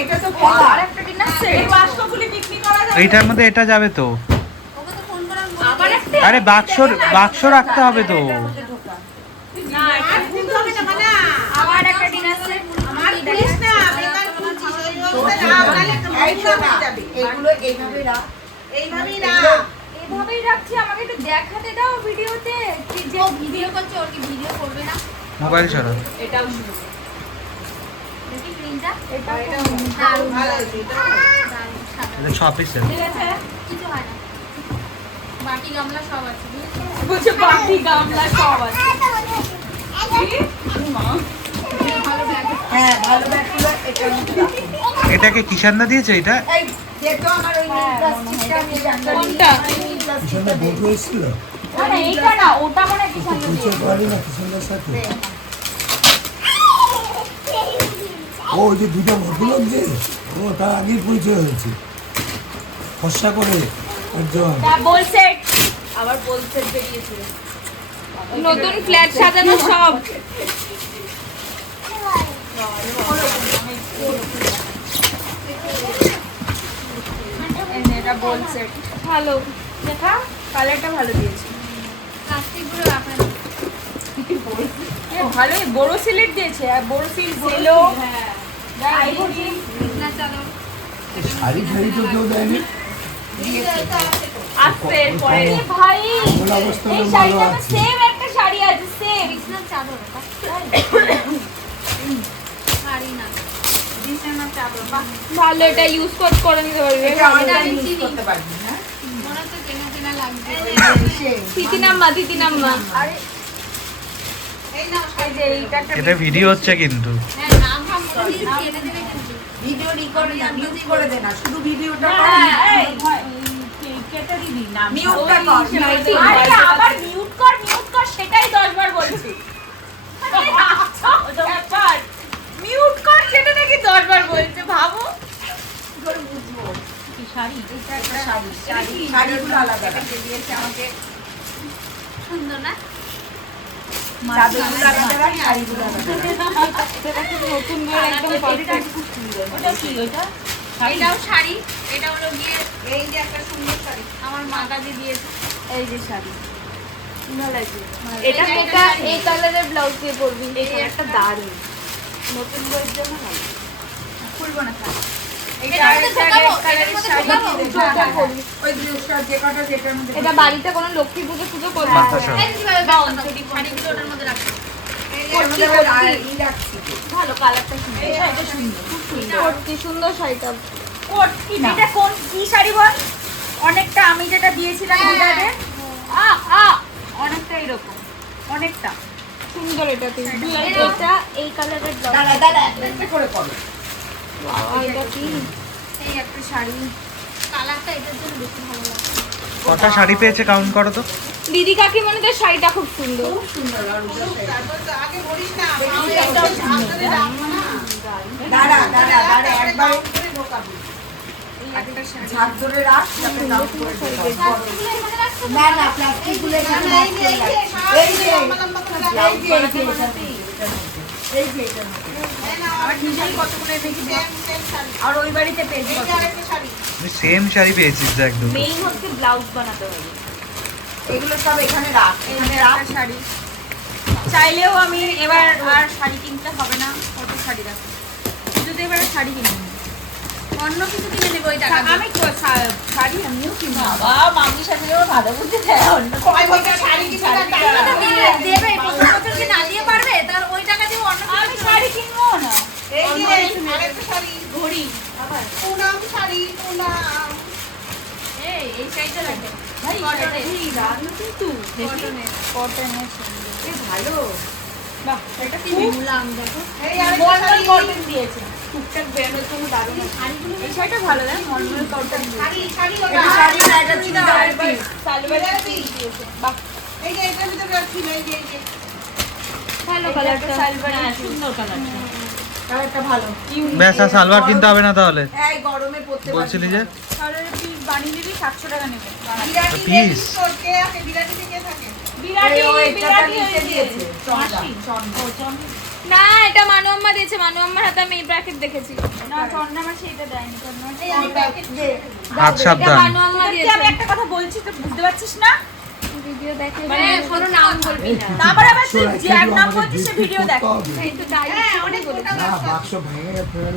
এটা তো খেলা। আর একটা ডিনার সেট এই বাক্সগুলি বিক্রি করা যাবে। এইটার মধ্যে এটা যাবে তো। ওকে তো ফোন করে আবার একটা আরে বাক্স রাখতে হবে তো। না, এটা খুলতে হবে না মানে। আবার একটা ডিনার সেট আমার খুলিস না, বেকার খুলছিস, ওই অবস্থায় রাখ, নাহলে একটা এই মহিলা শোনা, হয়ে যাবে। এগুলো এইভাবে রাখ। এইভাবেই না। এভাবেই রাখছি, আমাকে একটু দেখাতে দাও ভিডিওতে। কি যে ভিডিও করছে, ওর কি ভিডিও করবে না? মোবাইল সরা। এটাও শুনো। দেখি স্ক্রিনটা। এটা দারুণ, ভালো হয়েছে, এটা দারুণ, সাদা। এটা 6 পিসের। ঠিক আছে? কিছু হয় না। বাটি গামলা সব আছে, বুঝেছো? বলছে বাটি গামলা সব আছে। ভালো ব্যাগ। হ্যাঁ, ভালো ব্যাগগুলো এটার মধ্যে রাখো। এটাকে কিষানদা দিয়েছে এটা? এই যেটা আমার ওই প্লাস্টিকটা আমি জানতাম। কোনটা? কিষানদা বলতে এসেছিল আরে এইটা না, ওটা মনে হয় কিষান দিয়ে। পরিচয় করালি না কিষানদার সাথে ও ওই যে দুটো ভদ্রলোক যে ও তার আগেই পরিচয় হয়েছে ফর্সা করে একজন তা বলছে আবার বলছে বেরিয়েছে। নতুন ফ্ল্যাট সাজানো সব। এটা বলছে ভালো, দেখা কালারটা ভালো দিয়েছে। প্লাস্টিকগুলো রাখা ভালোই বড় সিলেট দিয়েছে, আর বড় সিল ছিল। হ্যাঁ। না, চাদর। শাড়ি ঠাড়ি তো কেউ দেয়নি আসছে এরপরে। এ ভাই ওলা অবস্থা এই ভালো শাড়িটা আছে সেম একটা শাড়ি আছে, সেম। বিছনার চাদর ওটা। শাড়ি না। বিছানার চাদর, বাহ। ভালো, এটা ইউজ করে নিতে পারবে। এটা এটা অনলাইন আমি ইউজ চিনি। করতে পারবি না। মনে হচ্ছে চেনা চেনা লাগছে। সেই। তিতি নাম্মা। আরে এই নাও এই যে এইটা একটা এটা ভিডিও হচ্ছে কিন্তু। হ্যাঁ, নাম ভাম বলে দিয়েছি, এটা দেবে কিন্তু। ভিডিও রেকর্ড না, মিউট করে দে না, শুধু ভিডিওটা কর। হ্যাঁ, কেটে দিবি না। মিউটটা কর, মিউট। আরে আবার মিউট কর, সেটাই 10 বার বলছি। ব্যাপার মিউট কর, সেটা নাকি 10 বার বলছে, ভাবো কি করে বুঝবো। কি শাড়ি? এটা একটা শাড়ি, শাড়িগুলো আলাদা রাখ। দিয়েছে আমাকে। সুন্দর না? চাদরগুলো আলাদা রাখ, শাড়িগুলো আলাদা রাখ। নতুন করে একদম পারফেক্ট। ওটা কি ওটা? এটাও শাড়ি, এটা হলো গিয়ে এই যে একটা সুন্দর শাড়ি। আমার মা কাজে দিয়েছে। এই যে শাড়ি ভালো লাগছে। এটা এটা এই কালারের ব্লাউজ দিয়ে পরবি। এই একটা দারুণ। নতুন বইয়ের জন্য ভালো। খুলবো না থাক। এটা এটার মধ্যে একটা ঢোকাবো, red colour এটার এর মধ্যে শাড়ি ঢোকাবো। দিয়ে চোখটা পরবি। ওই জিনিসটা যে কটা যেটার মধ্যে এটা বাড়িতে কোনো লক্ষ্মী পুজো করবে। আচ্ছা। এই কিভাবে বা ব্যাগটা অঞ্জলি দাও, শাড়িগুলো ওটার মধ্যে রাখো। এর মধ্যে আবার ই রাখছি তো। ভালো কালারটা সুন্দর। এই শাড়িটা সুন্দর, খুব সুন্দর। কি সুন্দর শাড়িটা। কোট কি না? এটা কোন কি শাড়ি বল? অনেকটা আমি যেটা দিয়েছিলাম ওটাতে অনেকটা এরকম, অনেকটা সুন্দর। এটা এটা এই কালারের ব্লাউজ। দাঁড়া দাঁড়া, একটা করে করো। এটা কি? এই একটা শাড়ি। কালারটা এটার জন্য বেশি ভালো লাগে। কটা শাড়ি পেয়েছে কাউন্ট করো তো। দিদি কাকিমণিদের শাড়িটা খুব সুন্দর। তারপর তো আগে বলিস না, দাঁড়া দাঁড়া দাঁড়া, একবার করে ঢোকাবি। ঝাঁক ধরে রাখ, যাতে দাম করে দে। প্লাস্টিকগুলো এখানে রাখছো? না না, প্লাস্টিকগুলো এখানে রাখ। এই যে লম্বা লম্বা করে রাখ। এই যে এটার মধ্যে, এই যে এটার মধ্যে। আমার নিজেই কতগুলো এনেছি, সেম শাড়ি। আর ওই বাড়িতে পেয়েছি এই যে আরেকটা শাড়ি। তুই সেম শাড়ি পেয়েছিস দেখ দুটো। মেইন হচ্ছে ব্লাউজ বানাতে হবে। এগুলো সব এখানে রাখ, এখানে রাখ। শাড়ি চাইলেও আমি এবার আর শাড়ি কিনতে হবে না, কত শাড়ি রাখবো। যদি এবার শাড়ি কিনে নিই। অন্য কিছু কিনে নেবো ওই টাকা দিয়ে। আমি শাড়ি আমিও কিনবো। বাবা, মামির সাথে যেমন ভালো বুঝতে দেয়, অন্য সবাই বলছে শাড়ি কিছু না, তাই টাকা না? তো দেবে, প্রথম বছর কি না দিয়ে পারবে? তার ওই টাকা দিয়ে অন্য কিছু আমি শাড়ি কিনবো না। এই যে আরেকটা শাড়ি, ঘড়ি। পুনাম শাড়ি, পুনাম। এই শাড়িটা লাগবে। ভাই কটনের। দারুণ কিন্তু কটনের। কটনের ভালো। বাহ, এটা কি মুলাম দেখো। এই আরেকটা মলমল শাড়ি। কটন দিয়েছে। টুকটাক ব্র্যান্ডের জন্য দারুণ আছে। এই শাড়িটা ভালো লাগে, মলমল কটন দিয়েছে। শাড়ি, শাড়ি এটা ওটা। শাড়ি না, এটা চুড়িদারের পিস। সালোয়ারের পিস দিয়েছে। বাহ, এই যে এটার ভিতরে রাখছি, এই যে, এই যে। ভালো কালারটা। সালোয়ারের সুন্দর কালারটা। কালারটা ভালো। ব্যাস আর সালোয়ার কিনতে হবে না তাহলে। এই গরমে পড়তে বলছিলি যে সালোয়ারের পিস বানিয়ে দিবি 700 টাকা নেবে। বিরাটি পিস। তোর কে আছে? বিরাটিতে কে থাকে? বিরাটি এই ও এটা বিরাটি নিচে হয়ে দিয়েছে। দিয়েছে। চন্দা, চন্দা। না এটা মানু আম্মা দিয়েছে, মানু আম্মার হাতে আমি এই প্যাকেট দেখেছি। না চন্দ্রা আমার সেইটা দেয়নি, চন্দ্রা হাত এটা সাবধান। মানু আম্মা আমি দিয়েছে। একটা কথা বলছি তো বুঝতে পারছিস না? ভিডিও দেখে মানে কোনো নাম বলবি না। তারপর আবার তুই যে এক নাম বলছিস সে ভিডিও দেখ। এই তো ডাইরেক্ট অনেক বলেছি। না বাক্স ভেঙে ফেলে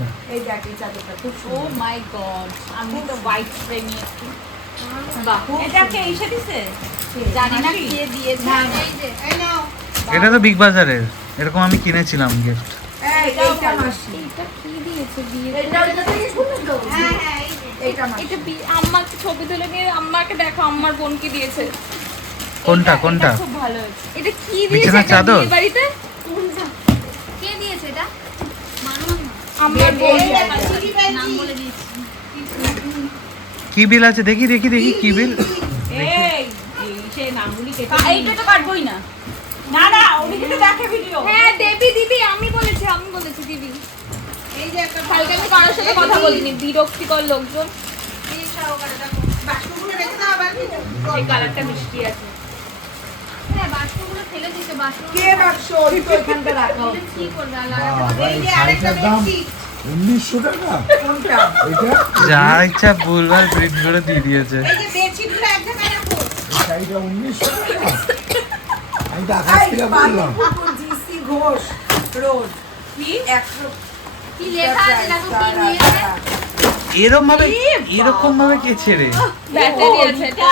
না। এই দেখ এই চাদরটা খুব ও মাই গড, আমি তো হোয়াইট প্রেমী একটু। বাহ, এটাকে এসে দিছে? জানি না কে দিয়েছে। এই যে এটা তো বিগ বাজারের, এরকম আমি কিনেছিলাম গিফট। এইটা মাসি। এটা কি দিয়েছে বিয়ে? এটা ওইটা থেকে শুনে তো। হ্যাঁ হ্যাঁ এইটা মাসি। এটা আম্মাকে ছবি তুলে নিয়ে আম্মাকে দেখো আম্মার বোন কি দিয়েছে। কোনটা কোনটা? খুব ভালো হয়েছে। এটা কি দিয়েছে? বিছানার এটা চাদর? বিয়ে বাড়িতে কে দিয়েছে এটা? মানু আম্মার বোন নাম বলে দিয়েছে। কি বিল আছে দেখি দেখি দেখি কি বিল। এই সে নামগুলি কেটে এইটা তো কাটবই না। না না ওদিকে তো দেখে ভিডিও। হ্যাঁ দেবী দিদি, আমি বলেছি দিদি। এই যে একটা কালকে আমি কারোর সাথে কথা বলিনি, বিরক্তিকর লোকজন। এই কালারটা মিষ্টি আছে। হ্যাঁ বাষ্পগুলো ফেলে দিতে, বাষ্প কে বাক্স ওই তো এখানটা রাখা হবে। কি করবে এই যে আরেকটা দাম 1900 টাকা। কোনটা? এটা যা ইচ্ছা ভুলভাল প্রিন্ট করে দিয়ে দিয়েছে। এই যে বেডশিটগুলো এক জায়গায় রাখো। এই শাড়িটা 1900 টাকা। আমি তো আকাশ থেকে বললাম। জিসি ঘোষ রোড কি 100 কি লেখা আছে দেখো, কি নিয়েছে? এরকম ভাবে কে ছেড়ে? ব্যাটারি আছে এটা।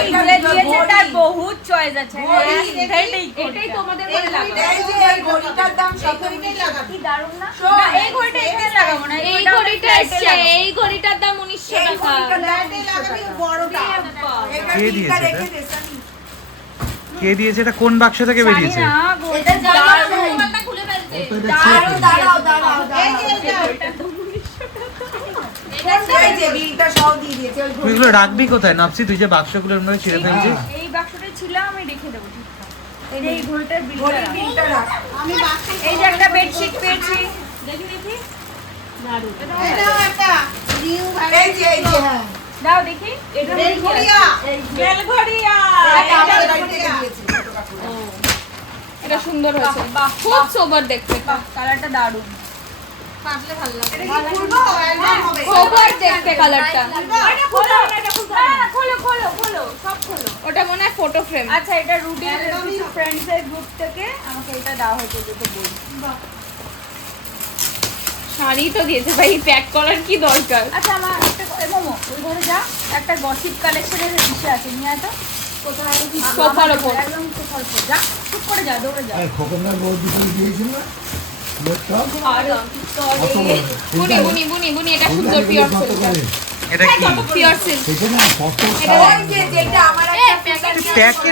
এইগুলো দিয়েছে তার বহুত চয়েস আছে। এটাই তোমাদের বলে লাগবে। এই যে এই ঘড়িটার দাম 17 টাকা। কি দারুণ না? শোন, না, এই ঘড়িটা এখানে লাগাবো না। এই ঘড়িটা এসছে, এই ঘড়িটার দাম 1900 এই টাকা। ঘড়িটার দাম 1900 টাকা। বড়টা। এটা কে টিকা দিয়েছে রেখে এটা? দে সানি। কে দিয়েছে এটা? কোন বাক্স থেকে বেরিয়েছে? জানি না, এটা দাঁড়াও, দারুণ। মোবাইলটা খুলে ফেলছে। তো এটা ছেড়ে দাঁড়াও দাঁড়াও এই যে দাঁড়াও। এটা এই যে বিলটা সব দিয়ে দিয়েছে ওই তুই এগুলো রাখবি কোথায় নপসি? তুই যে বাক্সগুলোর মধ্যে ছিঁড়ে ফেলছিস। এই বাক্সটাই ছিল, আমি রেখে দেবো ঠিকঠাক। এই যে এই ঘড়িটার বিলটা ঘড়ির রাখ। বিলটা রাখ। আমি বাক্সে এই যে একটা বেডশিট পেয়েছি, দেখি দেখি এটাও একটা নিউ এই যে হ্যাঁ। দাও দেখি। বেলঘড়িয়া। বেলঘড়িয়া। এটা আমাদের বাড়ি থেকে দিয়েছে ছোটখাটো। এটা সুন্দর হয়েছে, বাহ, খুব সোবার দেখতে। বাহ, কালারটা দারুণ। কাটলে ভালো লাগে। এটা কি খুলবো? অ্যালবাম হবে। সোবার দেখতে কালারটা। এটা খোলো, এটা খুলতে হবে না। খোলো খোলো খোলো, সব খোলো। ওটা মনে হয় ফটো ফ্রেম। আচ্ছা, এটা রুডির কিছু ফ্রেন্ডসের গ্রুপ থেকে আমাকে এটা দেওয়া হয়েছে, দুটো বই। শাড়ি তো দিয়েছে ভাই, প্যাক করার কি দরকার? আচ্ছা, আমার একটা মোমো ওই ঘরে যা, একটা গসিপ কালেকশনের ইসে আছে, নিয়ে আয় তো। সোফার ওপর। একদম সোফার উপর যা, চুপ করে যা, দৌড়ে যা। এই খোকনদার বউ দুটো দিয়েছিল না? লোকটা কত বড়? বুনি বুনি বুনি বুনি, এটা সুন্দর পিওর সিল্ক। এটা কি? Pure silk. সেটা না কত ওই যে যেটা আমার একটা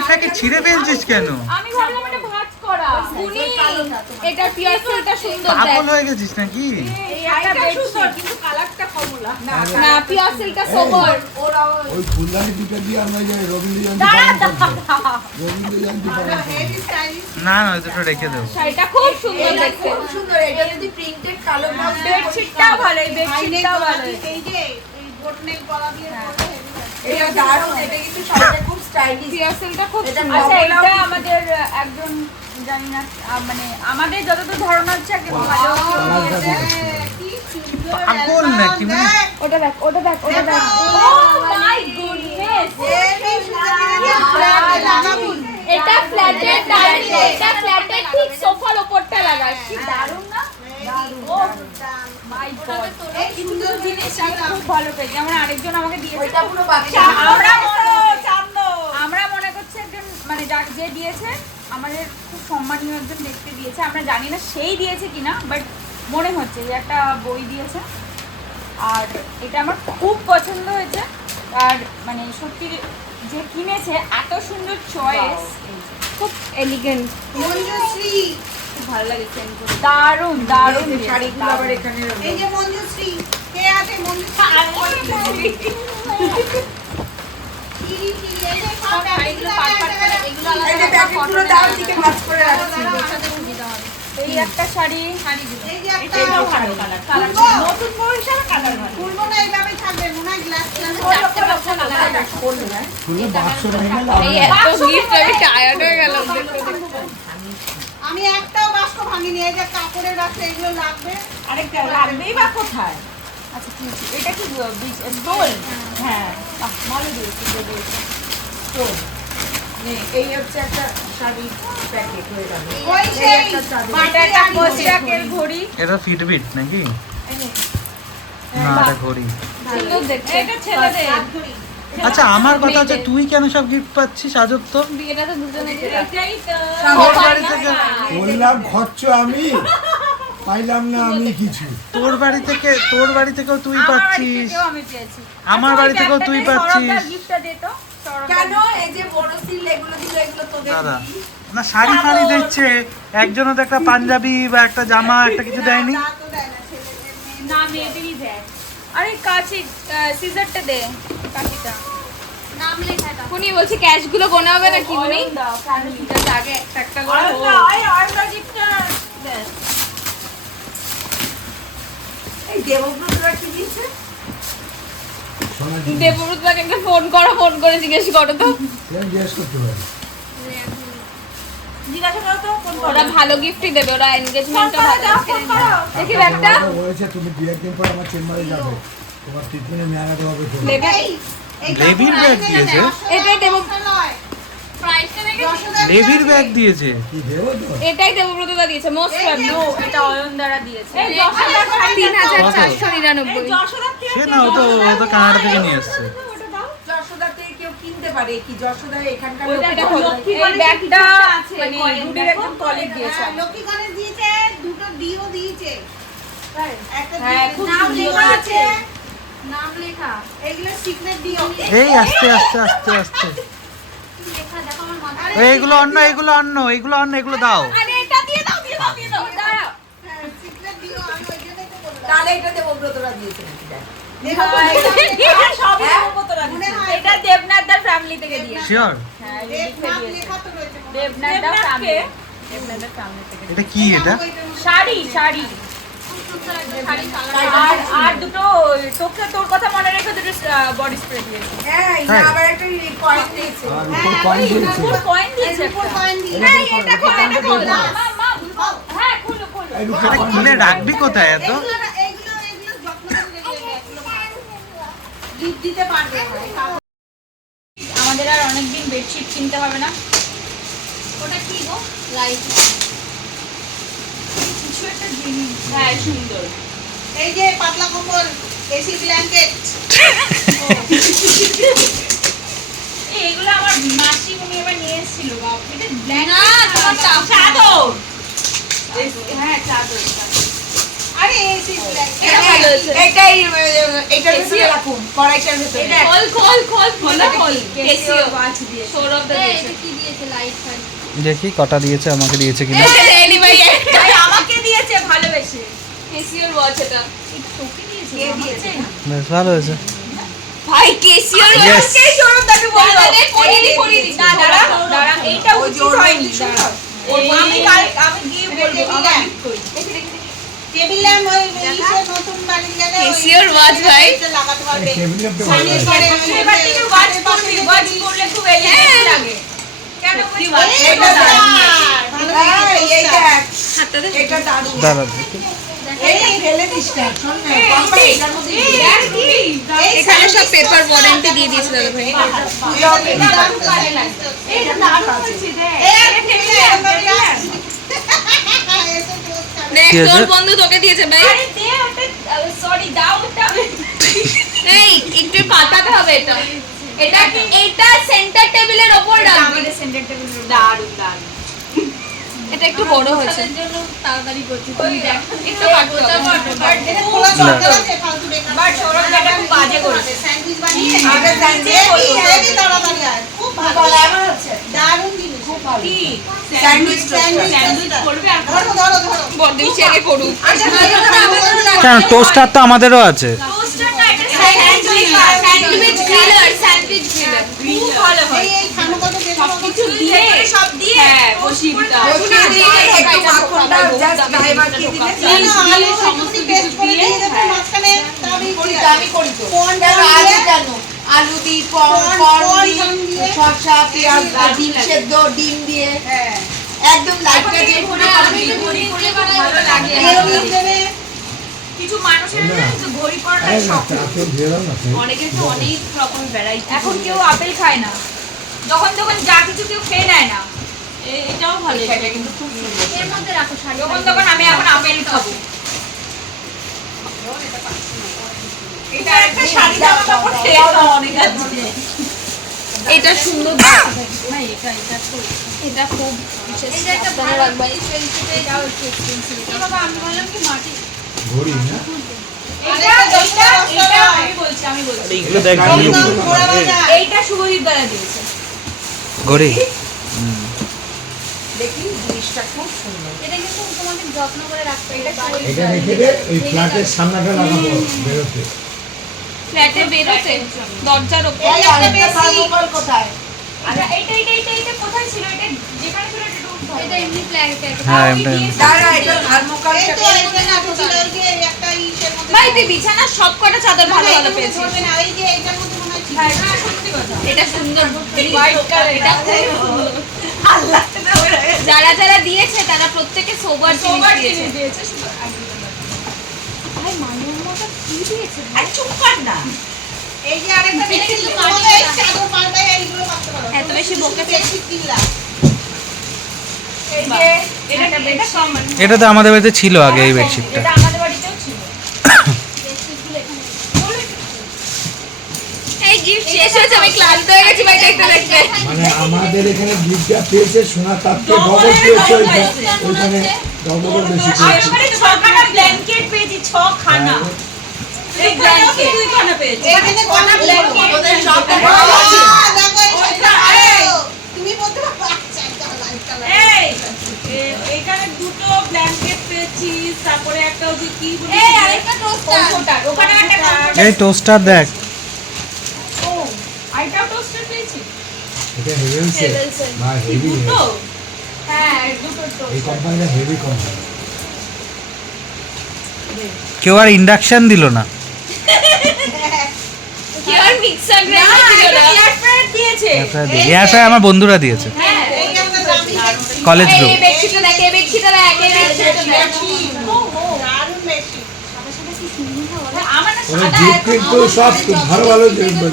প্যাকেট ছিঁড়ে ফেলছিস কেন? আমি ভাবলাম এটা ভাঁজ করা। বুনি, এটা পিওর সিল্কটা সুন্দর দেখ। পাগল হয়ে গেছিস নাকি? এই একটা বেডশিট, কিন্তু কালারটা কমলা। না পিওর সিল্কটা সোবার। ওই ফুলদানি দুটো দিয়ে আমরা যে রবীন্দ্র জয়ন্তী পালন করছি। রবীন্দ্র জয়ন্তী পালন করছি। Heavy stylish. না না ওই দুটো রেখে দেবো। শাড়িটা খুব সুন্দর এটা দেখতে। খুব সুন্দর। এটা যদি প্রিন্টেড কালো ব্লাউজ বেডশিটটাও ভালো, এই হাইনেক বেডশিটটাও গলা ভালো। দিয়ে, এই যে এই বোটনেক গলা দিয়ে পরলে heavy এটা দারুণ। এটা কিন্তু শাড়িটা খুব স্টাইলিশ। পিওর সিল্কটা খুব এটা সুন্দর। আচ্ছা, কমলাও এটা কিন্তু- আমাদের একজন জানি না, মানে আমাদের যতদূর ধারণা হচ্ছে একজন ভালো দিয়েছে। কি সুন্দর পাগল নাকি? অ্যালবাম। দেখ, ওটা দেখ, ওটা দেখ, ওটা দেখ। Oh my goodness! হেভি সুন্দর ফ্ল্যাটে লাগাবি। এটা ফ্ল্যাটের ডাইনিং, এটা ফ্ল্যাটের ঠিক সোফার ওপরটা লাগাস। দারুণ না? My God! এই সুন্দর জিনিস খুব ভালো পেয়েছি। যেমন আরেকজন আমাকে দিয়েছে। ওইটা পুরো বাক্স। আমরা মনে করছি একজন, মানে যে দিয়েছে আমাদের খুব সম্মানীয় একজন ব্যক্তি দিয়েছে। আমরা জানি না সেই দিয়েছে কিনা, বাট মনে হচ্ছে যে একটা বই দিয়েছে। আর এটা আমার খুব পছন্দ হয়েছে। আর মানে সত্যি যে কিনেছে এত সুন্দর চয়েস, খুব এলিগেন্ট। মঞ্জুশ্রী। খুব ভালো লাগে সেন্ড করে। দারুণ দারুণ এই যে শাড়িগুলো আবার এখানে এই রয়েছে। যে মঞ্জুশ্রী। কে আছে মঞ্জুশ্রী? তিরি, তিরি, এই যে সব শাড়িগুলো পাট পাট করে, এগুলো আলাদা এই যে আলাদা প্যাকেটগুলো দাও দিকে ভাঁজ করে রাখছি। এই একটা শাড়ি, এই যে একটা এটাও ভালো কালার। খুলবো? নতুন বউ হিসাবে কালার ভালো। খুলবো না, এইভাবেই থাকবে মনে হয় গ্লাস চারটে বাচ্চা কালার আছে। খুললে বাক্স ভেঙে লাভ এই নেই। এত গিফট, আমি টায়ার্ড হয়ে গেলাম দেখতে দেখতে। আমি একটাও বাস্ক ভাঙিনি, এই যে কাপড়ের বাক্স এগুলো লাগবে। আরেকটা লাগবেই বা কোথায়? আচ্ছা ঠিক আছে, এটা কি দোল? হ্যাঁ বাহ, ভালো দিয়েছি শোন, নে, এই হচ্ছে একটা শাড়ির প্যাকেট হয়ে যাবে। ওই এই সেই একটা চাদর। এটা একটা কোস্টাকের ঘড়ি। এটা ফিটবিট নাকি? না এটা ঘড়ি। সুন্দর দেখতে। এটা ছেলেদের। আচ্ছা আমার কথা হচ্ছে তুই কেন সব গিফট পাচ্ছিস আজব তো? বিয়েটা তো দুজনে এটাই তো। তোর বাড়ি থেকে বললাম খরচ আমি পাইলাম না আমি কিছু। তোর বাড়ি থেকেও তুই আমার বাড়ি পাচ্ছিস, থেকেও আমি পেয়েছি। আমার বাড়ি থেকেও তুই পাচ্ছিস। গিফটটা দে তো। সৌরভদার কেন এই যে বড় সিল এগুলো দিল, এগুলো তোদের দাদা না শাড়ি ফাড়ি দিচ্ছে, একজনও তো একটা পাঞ্জাবি বা একটা জামা একটা কিছু দেয়নি। তা তো দেয় না, ছেলেদের মেয়ে। না মেয়েদেরই দেয়। আরে কাছি সিজারটা দে, কাঠিটা। নাম লেখা দাও। কোনি বলছি ক্যাশ গুলো গোনা হবে না কি বলি? দাও ফ্যামিলি। ঠিক আছে, আগে একটা একটা করে আর হোক। না আর গিফটটা দে। এই দেবব্রতরা কি দিয়েছে? সোনা দেবব্রত দাকে একটা ফোন করে জিজ্ঞেস করো তো। জিজ্ঞেস করতে পারি। জিজ্ঞাসা করো তো কোন ওরা ভালো গিফটই দেবে, ওরা এনগেজমেন্টটা ভালো ফোন করো। দেখি ব্যাগটা আমাকে বলেছে তুমি 2 দিন পর আমার চেম্বারে যাবে, তোমার ট্রিটমেন্টে নিয়ে আনাতে হবে তো। নেবে। লেভির ব্যাগ দিয়েছে, এটাই দেব নয়, প্রাইসটা দেখে লেভির ব্যাগ দিয়েছে। কি দেবো তো? এটাই দেবব্রত দা দিয়েছে মোস্ট ফেভারিট। এটা অয়ন দ্বারা দিয়েছে। এই 3499। যশোদার থেকে সে না ও তো কানাডা থেকে নিয়ে এসছে। যশোদা থেকে কেউ কিনতে পারে কি? যশোদা এখানকার ওইটা লোক- দেখো লক্ষ্মী এই ব্যাগটা আছে, মানে কয়েন রুডির দেখো। একজন কলিগ দিয়েছে। হ্যাঁ, লক্ষ্মী গণেশ দিয়েছে, দুটো ডিও দিয়েছে। একটা হ্যাঁ, ডিও- খুব নাম সুন্দর লেখা দিয়েছে। আছে, নাম লেখা এগুলো সিক্রেট ডিও। এই আস্তে আস্তে আস্তে আস্তে লেখা দেখো আমার মাথা। এইগুলো অন্য এগুলো দাও। আরে এটা দিয়ে দাও দাঁড়াও। হ্যাঁ, সিক্রেট ডিও আমি ওই জন্যই তো বললাম। তাহলে এটা দেবব্রতরা দিয়েছে নাকি? দেখ। আর সবই হ্যাঁ? দেবব্রতরা মনে দিয়েছে। হয় এটা দেবনাথদার ফ্যামিলি থেকে দিয়েছে। শিওর? হ্যাঁ, দেবনাথ লেখা তো রয়েছে। দেবনাথদার ফ্যামিলি। দেবনাথদার ফ্যামিলি থেকে। এটা কি এটা? শাড়ি শাড়ি শাড়ি আর দুটো তোর কথা মনে রেখে দুটো বডি স্প্রে দিয়েছে। হ্যাঁ, এই যে হ্যাঁ। আবার একটা কয়েন দিয়েছে। আর উপর কয়েন দিয়েছে। পুরো কয়েন দিয়েছে উপর একটা। কয়েন দিয়েছে। এই এটা খোল, এটা খোল। হ্যাঁ খুলো খুলো। এই উপর এটা কয়েন খুলে দিয়েছে। রাখবি কোথায় এত? এগুলো যত্ন করে রেখে এগুলো গিফট দিতে পারবে না। আমাদের আর অনেকদিন বেডশিট কিনতে হবে না। ওটা কি গো? লাইট। কিছু একটা জিনিস। হ্যাঁ সুন্দর। এই যে পাতলা কম্বল, এসি ব্ল্যাঙ্কেট। এগুলো আমার মাসি উনি এবার নিয়ে এসেছিল বাবা। এটা না তোমার চাদর। হ্যাঁ চাদর। আরে এসি ব্ল্যাঙ্কেট। এটা ভালো হয়েছে। এটাই এটার ভিতরে রাখুন, কড়াইটার ভিতরে। খোল খোল। কেসিও ওয়াচ দিয়ে। সৌরভ দা দিয়েছে। কি দিয়েছে? Light fight. দেখি কটা দিয়েছে, আমাকে দিয়েছে কিনা। ভাই আমাকে দিয়েছে ভালোবেসে। কেসিওর ওয়াচ এটা। এটা তোকে দিয়েছে। কে দিয়েছে? বেশ ভালো হয়েছে। ভাই কেসিওর Yes. ওয়াচ কে সৌরভ দাকে বললো। পরিদি। না দাঁড়া দাঁড়া এইটা ওই উচিত জোর হয়নি। মধ্যে দাঁড়া। সুন্দর। আমি গিয়ে বলবো আমার gift কই। টেবিল ল্যাম্প ওই ইসের নতুন বাড়ি গেলে ওই কেসিওর ওয়াচ ভাই। এটা লাগাতে পারবে। টেবিল ল্যাম্পটা ভালো সামনে আছে। করে এবার থেকে ওয়াচ করবি। ওয়াচ করলে খুব এলিগেন্ট লাগে। কেন বুঝি ওয়াচ এটা ভালো লাগে। এই দেখ, হাতটা দে। এটা দারুণ। দাঁড়া এই ফেলে দিস না, শোন না, পাপা এটার মধ্যে দিয়ে দে। এখানে সব পেপার ওয়ারেন্টি দিয়ে দিয়েছে দাদা ভাই। এটা দারুণ কাজে লাগে। এটা দারুণ হয়েছে রে। এই টেবিল ল্যাম্প এসে পোস্ট করে। দেখ কি হয়েছে? তোর বন্ধু তোকে দিয়েছে ভাই। আরে দে ওটা সরি দাও ওটা। এই একটু পাতাতে হবে এটা। এটা সেন্টার টেবিলের উপর রাখবি। আমাদের সেন্টার টেবিল দারুণ দারুণ। এটা একটু বড় হয়েছে। তাড়াতাড়ি করছি তুই দেখ। একটু কাটতে হবে। এটা খোলা দরকার আছে, ফালতু বেকার। বাট সৌরভ যেটা খুব বাজে করেছে। স্যান্ডউইচ বানিয়ে আগে স্যান্ডউইচ এই হেভি তাড়াতাড়ি আয়। খুব ভালো এমন হচ্ছে। দারুণ জিনিস, খুব ভালো। কি স্যান্ডউইচ স্যান্ডউইচ করবে আর ধরো ধরো ধরো। বড় দিচ্ছি আগে করুক। কেন টোস্টার তো আমাদেরও আছে। টোস্টারটা এটা স্যান্ডউইচ গ্রিলার, স্যান্ডউইচ গ্রিলার। খুব ভালো হয়। এই খানুকা তো বেশি কিছু দিয়ে সব দিয়ে হ্যাঁ, বসিয়ে দিতে হবে। বসিয়ে দিয়ে একটু মাখনটা জাস্ট গায়ে মাখিয়ে দিলে জানো আলু সমস্ত পেস্ট করে দিয়ে দেবে মাঝখানে আমি করি তো কোন আলু কেন আলু দি কর্ন দিয়ে শসা পেঁয়াজ ডিম সেদ্ধ ডিম দিয়ে হ্যাঁ একদম লাইটটা দিয়ে ঘুরে আমি তো ঘুরে ঘুরে ভালো লাগে কিছু মানুষের না ঘড়ি পরাটা শখ অনেকের তো অনেক রকম ভ্যারাইটি এখন কেউ আপেল খায় না, যখন তখন যা কিছু কেউ খেয়ে নেয় না। এটাও ভালো এটা কিন্তু খুব সুন্দর এর মধ্যে রাখো শাড়ি যখন তখন আমি এখন আপেল খাবো। এটা একটা শাড়ি জামা কাপড় খেয়ে দাও অনেক আছে এটা সুন্দর না এটা তো এটা খুব বিশেষ এটা একটা ভালো রাখবা এই এটাও একটু এক্সপেন্সিভ বাবা আমি বললাম কি মাটি ঘড়ি না এটা আমি বলছি এগুলো দেখ এইটা শুভদীপ দ্বারা দিয়েছে। ঘড়ি দেখি জিনিসটা খুব সুন্দর। এটা কিন্তু তোমাকে যত্ন করে রাখতে হবে এটা রেখে দে ওই ফ্ল্যাটের সামনেটা লাগাবো বেরোতে ফ্ল্যাটে বেরোতে দরজার উপর এই একটা থার্মোকল কোথায়? আচ্ছা এইটা কোথায় ছিল? এটা যেখানে ছিল এটা একটু উঠাও। এটা এমনি প্ল্যাটে হ্যাঁ এমনি দাঁড়া, এটা থার্মোকলটা ভাই তুই বিছানা সব কটা চাদর ভালো ভালো পেয়েছিস হ্যাঁ, এটা সত্যি কথা। এটা সুন্দর হোয়াইট কালার এটা খুব সুন্দর যারা যারা দিয়েছে তারা প্রত্যেকে সোবার সবার জিনিস জিনিস দিয়েছে দিয়েছে, শুধু ভাই মানুষ মতো কি দিয়েছে আর চুপ কর না এত বেশি বকেছে এই যে এটা কমন। এটা তো আমাদের বাড়িতে ছিল আগে এই বেডশিটটা। এটা আমাদের বাড়িতেও ছিল। এই গিফট শেষ হয়েছে আমি ক্লান্ত হয়ে গেছি ভাই দেখতে দেখতে মানে আমাদের এখানে গিফটটা পেয়েছে সোনা তার থেকে ডবল পেয়েছে ওইখানে ডবল বেশি আর পেয়েছে ওখানে 6 খানা ব্ল্যাঙ্কেট পেয়েছি 6 খানা এই ব্ল্যাঙ্কেট 2 খানা পেয়েছি এখানে কোনা ব্ল্যাঙ্কেট ওদের সবটা তুমি বলতে পারো আচ্ছা এই এখানে দুটো ব্ল্যাঙ্কেট পেয়েছি তারপরে একটা ওই যে কি বলি এই আরেকটা টোস্টার কম্ফোর্টার, ওখানে একটা কম্ফোর্টার। এই টোস্টার দেখ ও, আইটাও টোস্টার পেয়েছি। এটা হেভেলসে না হেভি তো হ্যাঁ, দুটো টোস্টার। এই কোম্পানিটা হেভি কোম্পানি কেউ আর ইন্ডাকশন দিল না। কি আর মিক্সার না গ্রাইন্ডার এটা এয়ার ফ্রায়ার দিয়েছে এয়ার ফ্রাই আমার বন্ধুরা দিয়েছে হ্যাঁ কলেজ গ্রুপ। এই বেডশিটটা দেখ এই বেডশিটটা দেখ এই বেডশিটটা দেখ দারুণ বেশি আমার না ওরা সাদা গিফট কিন্তু সব ভালো ভালো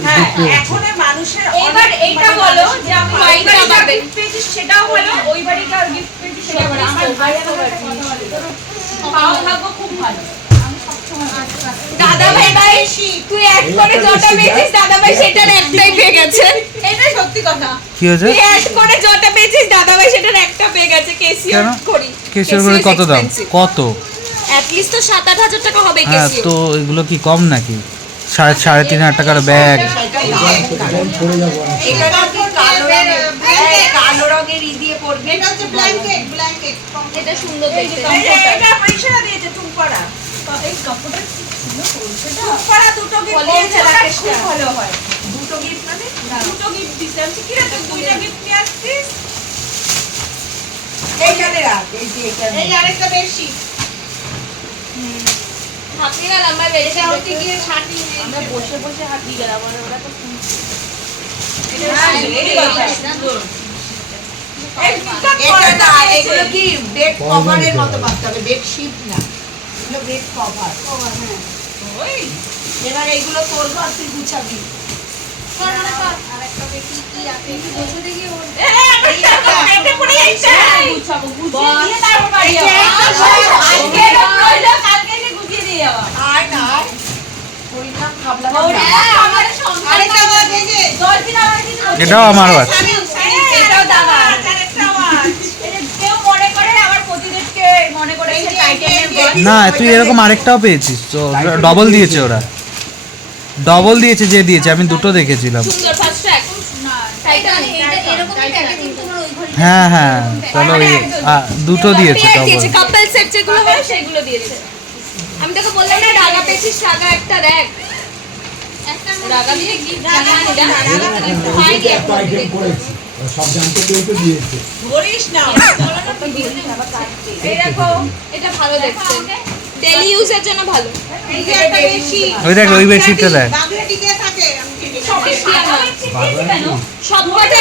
হ্যাঁ গিফট এখন মানুষের এবার এইটা বলো যে আমি ওই white বাড়িকার পাবে। গিফট পেয়েছি সেটাও হলো, ওই বাড়িকার গিফট পেয়েছি সেটাও হলো। আমার ভাই আমার একটা কথা বলে, তোর পাওয়া ভাগ্য খুব ভালো। দাদা ভাই ভাই তুই এক করে যটা পেয়েছিস দাদা ভাই সেটার একটাই পেয়ে গেছে এটা সত্যি কথা। কি হয়েছে? তুই এক করে যটা পেয়েছিস দাদা ভাই সেটার একটা পেয়ে গেছে কেসিও কেন? করি কেশর করে কত দাম? কত? অ্যাট লিস্ট তো 7-8 টাকা হবে হ্যাঁ কেসিও তো এগুলো কি কম নাকি? 3,500 টাকার ব্যাগ। পড়ে যাবো এটা কি কালো রঙের কালো রঙের ই দিয়ে পরবে এটা হচ্ছে ব্ল্যাঙ্কেট এটা সুন্দর দেখতে এটা পয়সা দিয়েছে টুম্পাড়া এই কাপড়টা কি ছিল পরিচয়টা? টুম্পাড়া দুটো গিফট বলে দিয়েছে এটা খুব একটা। ভালো হয় দুটো গিফট মানে দুটো গিফট দিয়েছে আমি কি রে তুই দুইটা গিফট নিয়ে আসছিস এইখানে রাখ এই যে এইখানে এই আরেকটা বেশি হাতিয়ে গেলাম ভাই বেশি হতে গিয়ে ছাটি আমরা বসে বসে হাঁটিয়ে গেলাম আর ওরা তো এটা না এগুলো কি বেড কভারের মতো ভাবতে হবে বেড শিট না এগুলো বেড কভার ওই এবার এগুলো তোর ঘর তুই গুছাবি আরেকটা বেশি কি আছে বসে দেখি ওর এটা পড়ে যাচ্ছে গুছাবো, গুছিয়ে দিয়ে তারপর বাড়ি এই যে যাবো। একটা আজকে এরকম রইলো, কালকে এসে গুছিয়ে দিয়ে যাওয়া। আর না পরিণাম ভাবলাম আমাদের সংসার আরেকটা বাদ এই যে 10 দিন আমার কিছু এটাও আমার আছে। এটাও দাদা। আরেকটা আওয়াজ কেউ মনে করে আবার প্রতিদেশকে মনে করে এই যে টাইটেনের এই যে- না তুই এরকম আরেকটাও পেয়েছিস তো ডবল দিয়েছে ওরা। ডবল দিয়েছে যে দিয়েছে আমি দুটো দেখেছিলাম। সুন্দর ফার্স্ট ট্র্যাক টাইটান এটা এরকমই প্যাকেজিং তোমার ওই ঘরে হ্যাঁ হ্যাঁ তাহলে ওই দুটো দিয়েছে পেয়ার ডবল। দিয়েছে কাপল সেট যেগুলো হয় সেগুলো দিয়েছে আমি তোকে বললাম না রাগা পেয়েছিস রাগা একটা দেখ রাগা দিয়ে গিফট জানানি দেখ হয়নি একটা আইটেম করেছি সব জানতে পেরে তো দিয়েছে ধরিস না এই দেখো এটা ভালো দেখতে ডেলি ইউজের জন্য ভালো এই যে একটা বেশি ওই দেখ ওই বেডশিটটা দেখ। বাংলা টিকে থাকে আমি কিনে সবাই সবকটা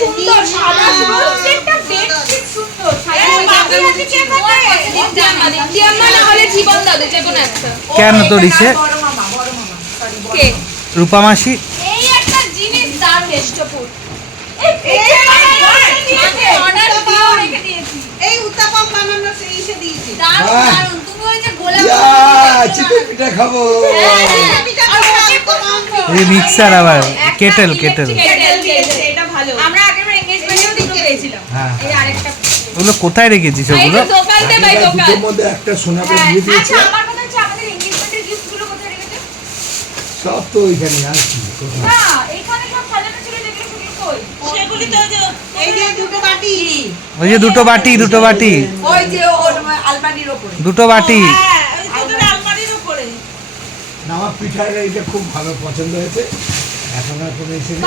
সুন্দর সাদা প্রত্যেকটা বেডশিট সুন্দর দিয়াম্মা না হলে জীবন দাদু যে কোনো একটা কেন তোর ইসে বড় মামা সরি কে রূপা মাসি এই একটা জিনিস দাম কেষ্টপুর এই উত্তাপম বানানোর সেই এসে দিয়েছি দারুণ তুমি ওই যে গোলাপ চিতই পিঠা খাবো। এই মিক্সার আবার কেটেল এটা ভালো আমরা আগের এনগেজমেন্টেও দুটো পেয়েছিলাম হ্যাঁ এই আরেকটা ওগুলো কোথায় রেখেছিস ওগুলো দোকান দে ভাই দোকান দুটোর মধ্যে একটা সোনাকে দিয়ে দিয়েছে। আচ্ছা আমার কথা হচ্ছে আমাদের এনগেজমেন্টের গিফটগুলো কোথায় রেখেছো? সব তো ওইখানে আসছি না এখানে সব সাজানো ছিল যেগুলো সেগুলো কই? সেগুলি তো এই যে দুটো বাটি ওই যে দুটো বাটি ওই যে ওর আলমারির ওপরে দুটো বাটি হ্যাঁ ওই দুটো আলমারির উপরে না, আমার পিঠার এইটা খুব ভালো পছন্দ হয়েছে। এখন আর কোনো এসে নেই।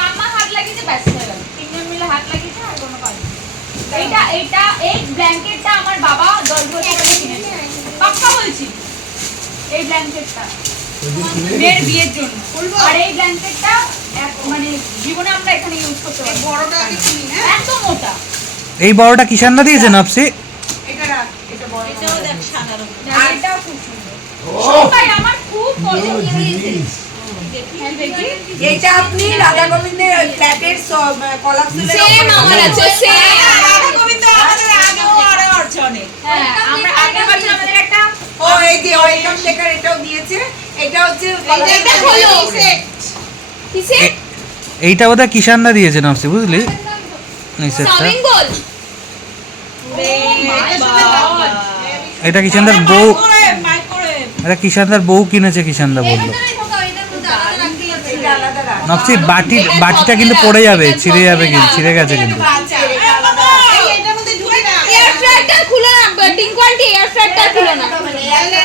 কাম্মা হাত লাগিয়েছে ব্যাস হয়ে গেল। তিনজন মিলে হাত লাগিয়েছে আর কোনো কাজ নেই। এইটা এই ব্ল্যাঙ্কেটটা আমার বাবা 10 বছর আগে কিনেছে। পাক্কা বলছি। এই ব্ল্যাঙ্কেটটা মেয়ের বিয়ের জন্য। আর এই ব্ল্যাঙ্কেটটা মানে জীবনে আমরা এখানে ইউজ করতে পারি। বড়টা আগে কিনি না এত মোটা। এই বড়টা কিষানদা দিয়েছে নপসি এটা রাখ এটা বড় এটাও দেখ সাধারণ এটাও খুব সুন্দর। ও, সবাই আমার খুব পছন্দ হয়েছে। জিনিস। হ্যাঁ দেখি। এইটা আপনি রাধা গোবিন্দের ওই ফ্ল্যাটের কলাপ সেম আমার আছে সেম রাধা গোবিন্দ আমাদের আগেও আরো অর্চনে হ্যাঁ আমরা আগের বছর আমাদের একটা ও এই যে ওয়েলকাম লেখার এটাও দিয়েছে এটা হচ্ছে এটা হলো কিসে এইটা বোধহয় কিষানদা দিয়েছে নপসি বুঝলি এই সেটটা সামিং বল এটা কিষানদার বউ মাইক্রোওয়েভ এটা কিষানদার বউ কিনেছে কিষানদা বললো এটা আলাদা রাখ নপসি বাটিটা কিন্তু পড়ে যাবে ছিঁড়ে যাবে কিন্তু ছিঁড়ে গেছে কিন্তু এটার মধ্যে ঢুকে না এয়ার ফ্রায়ারটা খুলে না টিঙ্কু আন্টি এয়ার ফ্রায়ারটা খুলে না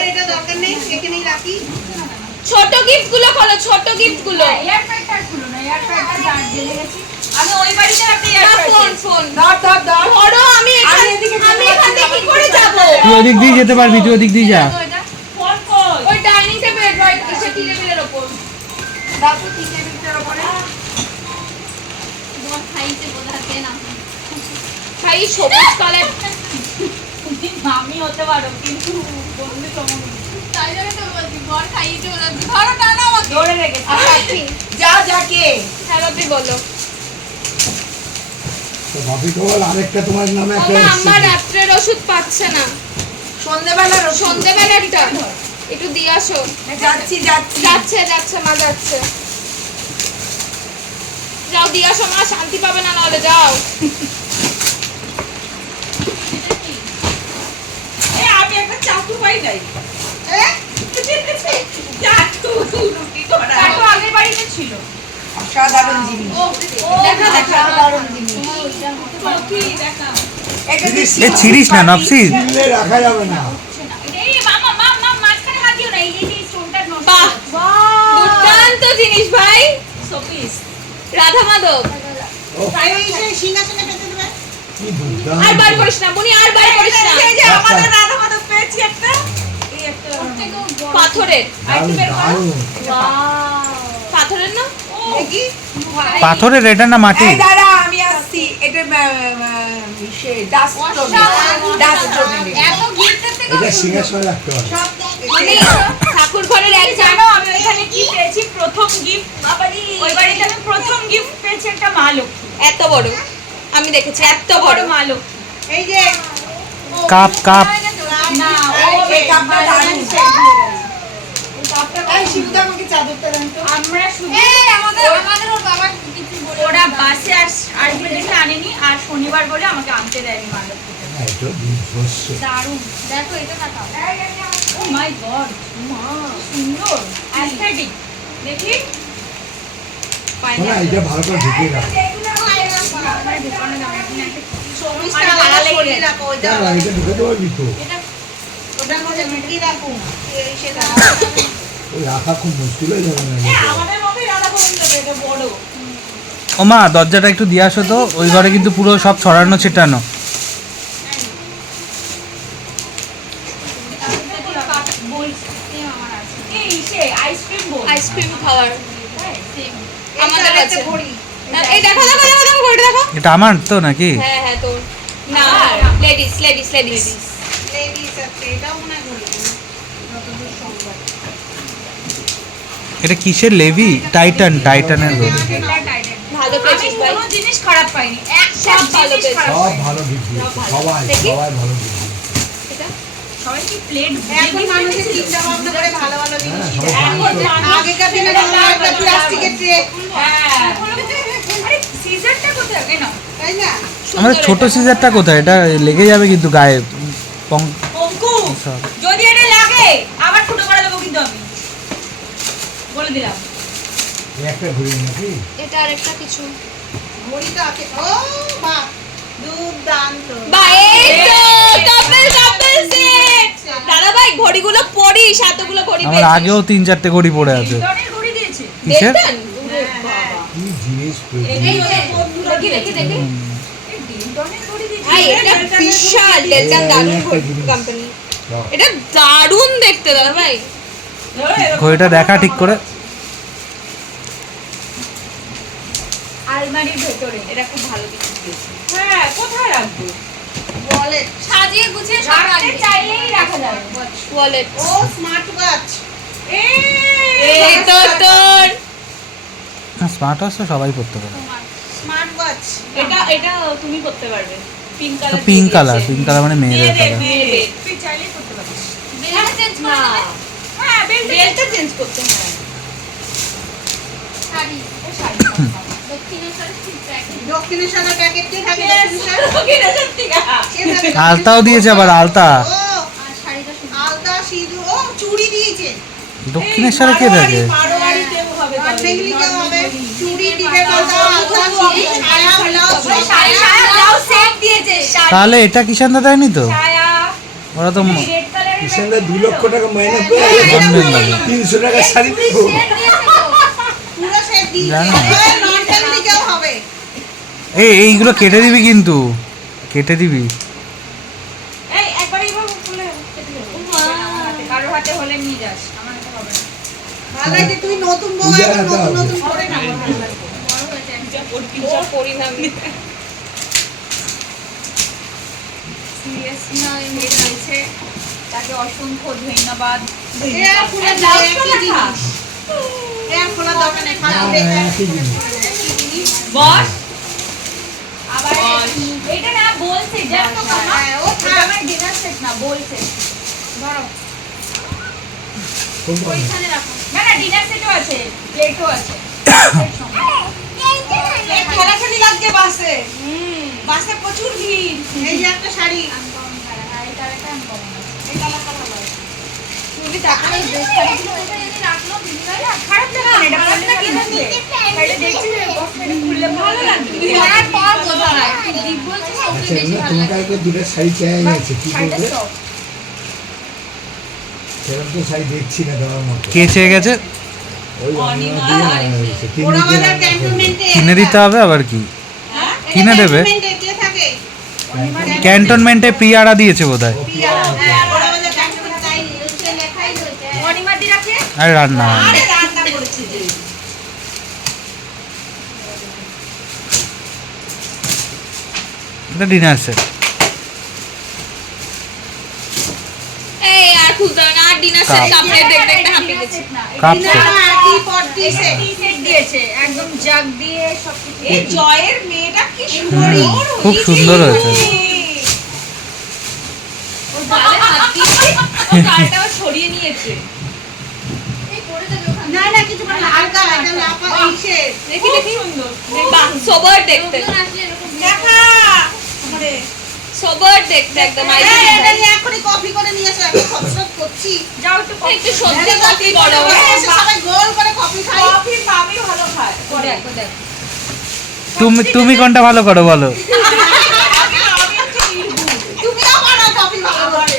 এটা দরকার নেই এখানেই রাখি ছোট গিফট গুলো খোলো ছোট গিফট গুলো এয়ার ফ্রায়ারটা খুলো না এয়ার ফ্রায়ারটা জান জেলে গেছি আমি ওই বাড়িতে একটা এয়ার না ফ্রায়ার ফোন ধর ধরো আমি এখান থেকে কি করে যাব তুই ওদিক দিয়ে যেতে পারবি তুই ওদিক দিয়ে যা ফোন কই ওই ডাইনিং টেবিল রাইট এসে টেবিলের উপর দাদু কি টেবিলটার উপরে খাইতে বোঝাতে না খাই সবুজ কালার আমি হতে পারো কিন্তু বন্ধু কেমন তাই জন্য তো বলছি বর খাইতে বোঝাতে ধরো টানা আমাকে ধরে রেখেছি যা কে হ্যাপি বলো তো ভাবি তো বল আরেকটা তোমার নামে একটা আমার এসেছে। আম্মা রাত্রের ওষুধ পাচ্ছে না সন্ধ্যেবেলার সন্ধ্যেবেলাটা একটু দিয়ে আসো যাচ্ছি যাচ্ছে মা যাচ্ছে যাও দিয়ে আসো মা শান্তি পাবে না নাহলে যাও আমি একটা চাকু পাই নাই চাকু রুটি করা তারপর আগের বাড়িতে ছিল অসাধারণ জিনিস দেখা অসাধারণ জিনিস কি দেখা এটা এ ছিড়িস না নপসি কিনলে রাখা যাবে না। এই মামা মাঝখানে হাত দিও না এই যে স্টোনটা নষ্ট বাহ দুর্দান্ত জিনিস ভাই শোপিস রাধা মাধব তাই এই সিংহাসনে পেতে দেবে কি দুর্দান্ত। আর বার করিস না বুনি আর বার করিস না এই যে আমাদের রাধা মাধব পেয়েছি একটা এই একটা পাথরের দারুণ, দারুণ। পাথরের না দেখি পাথরের এটা না মাটি এই দাঁড়া আমি আসছি এটা ডাস্ট এত গিফটের থেকে এটা সিংহাসনে রাখতে হবে। মানে ঠাকুর ঘরের এক জানো আমি ওখানে কি পেয়েছি প্রথম গিফট ওই বাড়িতে আমি প্রথম গিফট পেয়েছি একটা মা লক্ষ্মী এত বড় আমি দেখেছি এত বড় মা লক্ষ্মী এই যে কাপ না এই কাপটা দারুণ। এই শিবুদা আমাকে চাদরটা দেন তো আমরা শুধু আমাদের ওর বাবা কিছু বলে ওরা বাসে আসবে দেখে আনেনি আর শনিবার বলে আমাকে আনতে দেয়নি মা লক্ষ্মীকে না, এটা বিভৎস। দারুণ দেখো এটা দেখাও ও মাই গড সুন্দর অ্যাস্থেটিক দেখি শোনা, এটা ভালো করে ঢুকিয়ে রাখো। শোপিসটা আলাদা সরিয়ে রাখো ওইটা কেন, এটা ঢুকাতে পারবি তো? ওটার মধ্যে ঢুকিয়ে রাখুন এই সেটা ওই রাখা খুব মুশকিল হয়ে যাবে না এটা। আমাদের মতোই রাধা গোবিন্দ এটা বড় ও মা দরজাটা একটু দিয়ে আসো তো ওই ঘরে কিন্তু পুরো সব ছড়ানো ছিটানো এই সে আইসক্রিম বোন আইসক্রিম খাওয়ার আমাদের কাছে এই দেখো দেখো দেখো দেখো ঘড়িটা দেখো। এটা আমার তো নাকি? হ্যাঁ হ্যাঁ তোর না লেডিস লেডিস লেডিস লেডিস আছে, এটাও মনে হয় ঘড়ি। যতদূর সম্ভব। এটা কিসের লেভি? টাইটানের ঘড়ি। ভালো আমি পেয়েছিস ভাই কোনো জিনিস খারাপ পাইনি, একটা সব ভালো জিনিস খারাপ সব পাইনি। ভালো গিফট সবাই দেখি। সবাই ভালো গিফট এটা সবাই কি প্লেট এখন মানুষের চিন্তা ভাবনা করে ভালো ভালো জিনিস সবাই এখন মানুষ- আগেকার দিনে বাংলা একটা প্লাস্টিকের ট্রে, হ্যাঁ আরে সিজারটা কোথায় কেন? তাই না? আমাদের ছোট সিজারটা কোথায়? এটা লেগে যাবে কিন্তু গায়ে। অঙ্কু সব। যদি এটা লাগে আবার ফুটো করে দেবো কিন্তু আমি বলে দিলাম। একটা ঘুরি নাকি? এটা আরেকটা কিছু ঘড়ি তো আছে। ও বাহ, দুর্দান্ত। এই তো কাপল কাপল সেট দাদা ভাই ঘড়িগুলো পরিস এতগুলো ঘড়ি আমার আগেও 3-4টে ঘড়ি পড়ে আছে। লিটনের ঘড়ি দিয়েছে। কিসের? দেখবেন কি জিনিস পেয়েছি। এই যে দেখি দেখি দেখি এই লিটনের ঘড়ি দিয়েছে। ভাই এটা বিশাল ডেলটন দারুণ কোম্পানি এটা দারুণ দেখতে দাদা ভাই ঘড়িটা দেখা ঠিক করে। আলমারির ভেতরে এটা খুব ভালো কিছু দিয়েছে হ্যাঁ কোথায় রাখবো? ওয়ালেট। সাজিয়ে গুছিয়ে সব রাখতে রাখতে চাইলেই রাখা যাবে। ওয়ালেট ও স্মার্ট ওয়াচ। এই তো তোর স্মার্ট ওয়াচ তো সবাই পড়তে পারে। Smart watch. এটা এটা তুমি করতে পারবে পিঙ্ক তো কালার পিঙ্ক কালার মানে মেয়েদের কালার। মেয়েদের তুই চাইলেই করতে পারিস। বেলটা চেঞ্জ করে দেবে হ্যাঁ বেল্ট বেলটা চেঞ্জ করতে হয় শাড়ি দক্ষিণেশ্বরের প্যাকেট কে থাকে? কে থাকে? আলতাও দিয়েছে আবার আলতা। ও আলতা, সিঁদুর, ও চুড়ি দিয়েছে। দক্ষিণেশ্বরে কে থাকে? মারোয়ারিতেও হবে আর তাহলে। বেঙ্গলিতেও হবে। চুড়ি, টিপের পাতা, আলতা, সিঁদুর, ছায়া, ব্লাউজ, সব শাড়ি সায়া ব্লাউজ সেট দিয়েছে শাড়ি তাহলে এটা কিষানদা দেয়নি তো? ছায়া ওরা তো রেড কালারের কিষানদা 2 লক্ষ টাকা মাইনে পেয়ে বন্ধন লাগে। 300 টাকা শাড়ি দেবো। পুরো সেট দিয়েছে। জানো। নন ফ্যামিলিকেও হবে। এইগুলো কেটে দিবি কিন্তু, কেটে দিবি। এই একবার এইভাবে খুলে কেটে দেবো। কারোর হাতে হলে নিয়ে যাস, আমার হাতে হবে না। ভালো লাগে, তুই নতুন বউ পূজা এখন নতুন হবে। নতুন করে না। পিজা পরি না আমি সিরিয়াস না মেয়ে রয়েছে, তাকে অসংখ্য ধন্যবাদ। এ আর খোলা ব্লাউজ তো একই লেখা। জিনিস। এ আর খোলা দরকার নেই, খালি না, দেখে একই জিনিস। একই জিনিস। বস আবার এটা না বলছে জানো তো মামা, হ্যাঁ, ও এটা থাক। আমার ডিনার সেট না বলছে। ধরো। কোনটা? ওইখানে রাখো। না না ডিনার সেটও আছে, প্লেটও আছে। ঠেলাঠেলি লাগছে বাসে। বাসে প্রচুর ভিড়। এই যে একটা শাড়ি। এই কালারটা ভালো আছে। তুমি তাকালে বেশ শাড়িগুলো কোথায় জানি রাখলো দিদিভাই? খারাপ লাগে না, এটা ভালো লাগে না। এটা দেখছি যে বক্সটা খুললে ভালো লাগবে। পরার পর বোঝা যায় দীপ বলছে আচ্ছা এমনি তোমার কাছে দুটো শাড়ি চেয়ে গেছে, কি শাড়িটা করবে? soft। সেরকম তো শাড়ি দেখছি না দেওয়ার মতো। কে চেয়ে গেছে? ওই অনিমা দিয়ে নেওয়া হয়েছে। তিন দিকে ওরাবাজার নেওয়া হয়েছে। ক্যান্টনমেন্টে কিনে দিতে হবে আবার কি? কিনে দেবে? ক্যান্টনমেন্টে কে থাকে? ক্যান্টনমেন্টে প্রিয়ারা দিয়েছে বোধহয়। পিয়া। হ্যাঁ, ওরাবাজার ক্যান্টনমেন্টে তাই রয়েছে, লেখাই রয়েছে। অনিমাদি রাখে। আরে রান্না হয়। আরে রান্না করেছে যে। এটা ডিনার সেট। এই আর খুলতে হবে না আর ডিনার সেট কাপ। কাপড়ে দেখতে দেখতে হাঁপিয়ে গেছি কাপ না, সেট। টি পট টি সেট। টি সেট দিয়েছে, একদম জাগ দিয়ে সবকিছু। এই জয়ের মেয়েটা কি সুন্দর খুব সুন্দর হয়েছে। ওর গালে হাত দিয়েছি ও গালটা আবার সরিয়ে নিয়েছে না না কিছু না, হালকা এটা লাপা এই সেট। দেখি দেখি বাহ সোবার দেখতে দেখা আমারে। সোবার দেখতে একদম এই, আইডিয়া এটা নিয়ে এখনই কফি করে নিয়ে এসে আমি খসরত করছি। যাও একটু একটু সত্যি কফি করো এসে সবাই গোল করে কফি খাই। কফি মামি ভালো খায় দেখো দেখো তুমি কোনটা ভালো করো বলো? তুমিও বানাও কফি ভালো করে।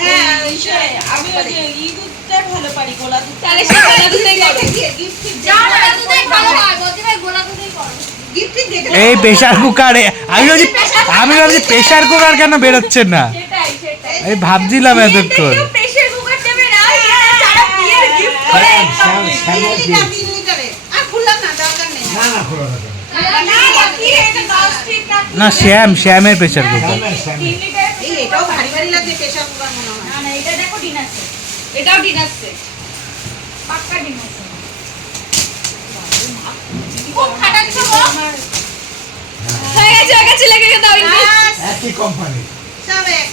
হ্যাঁ, আমি ওই যে ই দুধটা ভালো পারি গোলা দুধ তাহলে সে গোলা দুধেই করো গিফট দেখে এই প্রেসার কুকারে আমি ভাবছি প্রেসার কুকার কেন বেরোচ্ছে না? সেটাই সেটাই এই ভাবছিলাম এতক্ষণ প্রেসার কুকার দেবে না যারা বিয়ের গিফট করে আর খুললাম না, দরকার নেই। না না খোলা না না শ্যামের প্রেশার কুকার। এই এটাও ভারী ভারী লাগছে, প্রেসার কুকার মনে হয়। না না এটা দেখো ডিনার সেট, এটাও ডিনার সেট। পাক্কা ডিনার সেট। খুব খাটাচ্ছে গো। হয়ে গেছে লেগে দাও ইংলিশ। একই কোম্পানি সব এক।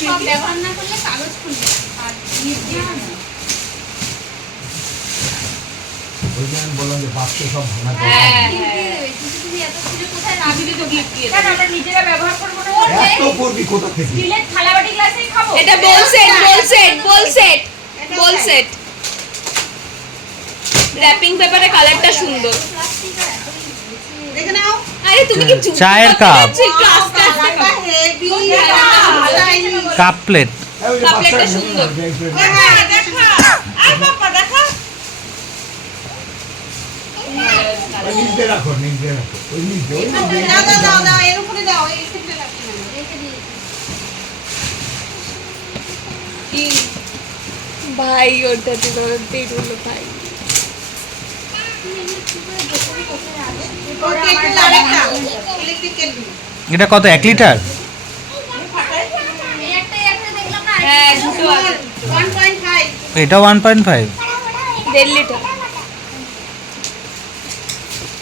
সব ব্যবহার না করলে কাগজ খুলবে আর নিচ দিয়ে ওই যে আমি বললাম যে বাক্স সব ভাঙা হ্যাঁ তুমি এত খুলে কোথায় রাখবি তো গিফট দিয়ে কেন আমরা নিজেরা ব্যবহার করবো না? এত পড়বি কোথা থেকে স্টিলের থালাবাটি গ্লাসেই খাবো। এটা বোল সেট র‍্যাপিং পেপারে কালারটা সুন্দর। দেখে নাও। আরে তুমি কি চুপ চায়ের কাপ। একটু আস্তে আস্তে কালারটা খাও। Heavy, cup plate. কাপলেটটা সুন্দর। নিজে রাখো ওই নিজে দাও, এর উপরে দাও, এই ক্ষেত্রে রাখতে না। ভাই ওটা তো বেরোলো ভাই। ওর কেটলি আরেকটা, ইলেকট্রিক কেটলি। এটা কত 1 লিটার? হ্যাঁ দুটো আছে 1.5 এটা 1.5। 1.5 লিটার।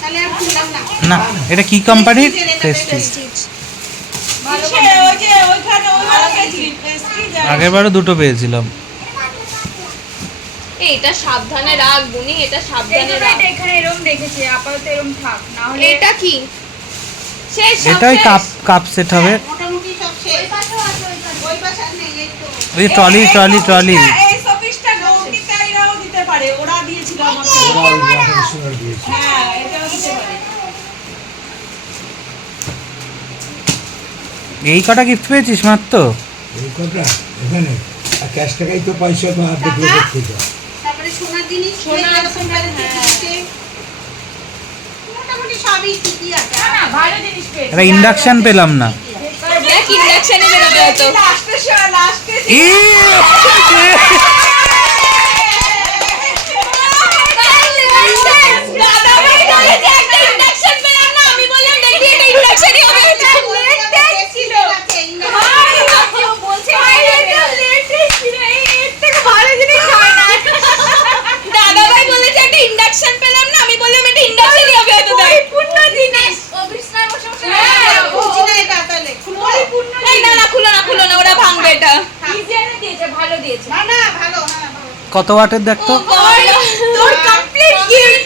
তাহলে আর খুললাম না। না এটা কি কোম্পানির? প্রেস্টিজ। ওই যে ওইখানে ওইভাবে গেছি প্রেস্টিজ আর আগের বারও দুটো পেয়েছিলাম। এটা সাবধানে রাখ বুনি, এটা এই সাবধানে জন্য রাখ। এটা এখানে এরকম রেখেছি, আপাতত এরকম থাক, না হলে এটা কি শেষ সব এটাই শেষ? কাপ সেট হবে। মোটামুটি সব শেষ। ওই পাশে আর নেই, এই তো। ওই ট্রলি। এই শোপিসটা গৌতিকাইরাও দিতে পারে, ওরা দিয়েছিল আমাকে। ওরা ওই ওয়াটার সুগার দিয়েছে হ্যাঁ এটাও দিতে পারে। এই কটা গিফট পেয়েছিস মাত্র? এই কথা এখানে আর ক্যাশ টাকাই তো পয়সা তো হাতে ক্রেডিট থেকে তারপরে সোনার জিনিস, সোনা এরকম ভাবে দিয়েছে। মোটামুটি সবই ঠিকই আছে। না না ভালো জিনিস পেয়েছি। এটা ইন্ডাকশন পেলাম না। দেখ ইন্ডাকশনে বেরোবে হতো। লাস্টে দাদা ভাই বলেছে একটা ইন্ডাকশন পেলাম না, আমি বললাম দেখি এটা ইন্ডাকশনই হবে। ছিল বলছে এটা লেটেস্ট ছিল, এর থেকে ভালো জিনিস হয় না। দাদা ভাই বলেছে একটা ইন্ডাকশন পেলাম না, আমি বললাম এটা ইন্ডাকশনই হবে হতো। দেখ পূর্ণ জিনিস। বুঝি না এটা তাহলে। খুলবো? এই না খুলো না ওরা ভাঙবে এটা। ডিজাইনে দিয়েছে, ভালো দিয়েছে। না না, ভালো, হ্যাঁ ভালো। কত ওয়াটের দেখ তো? তোর কমপ্লিট গিফট,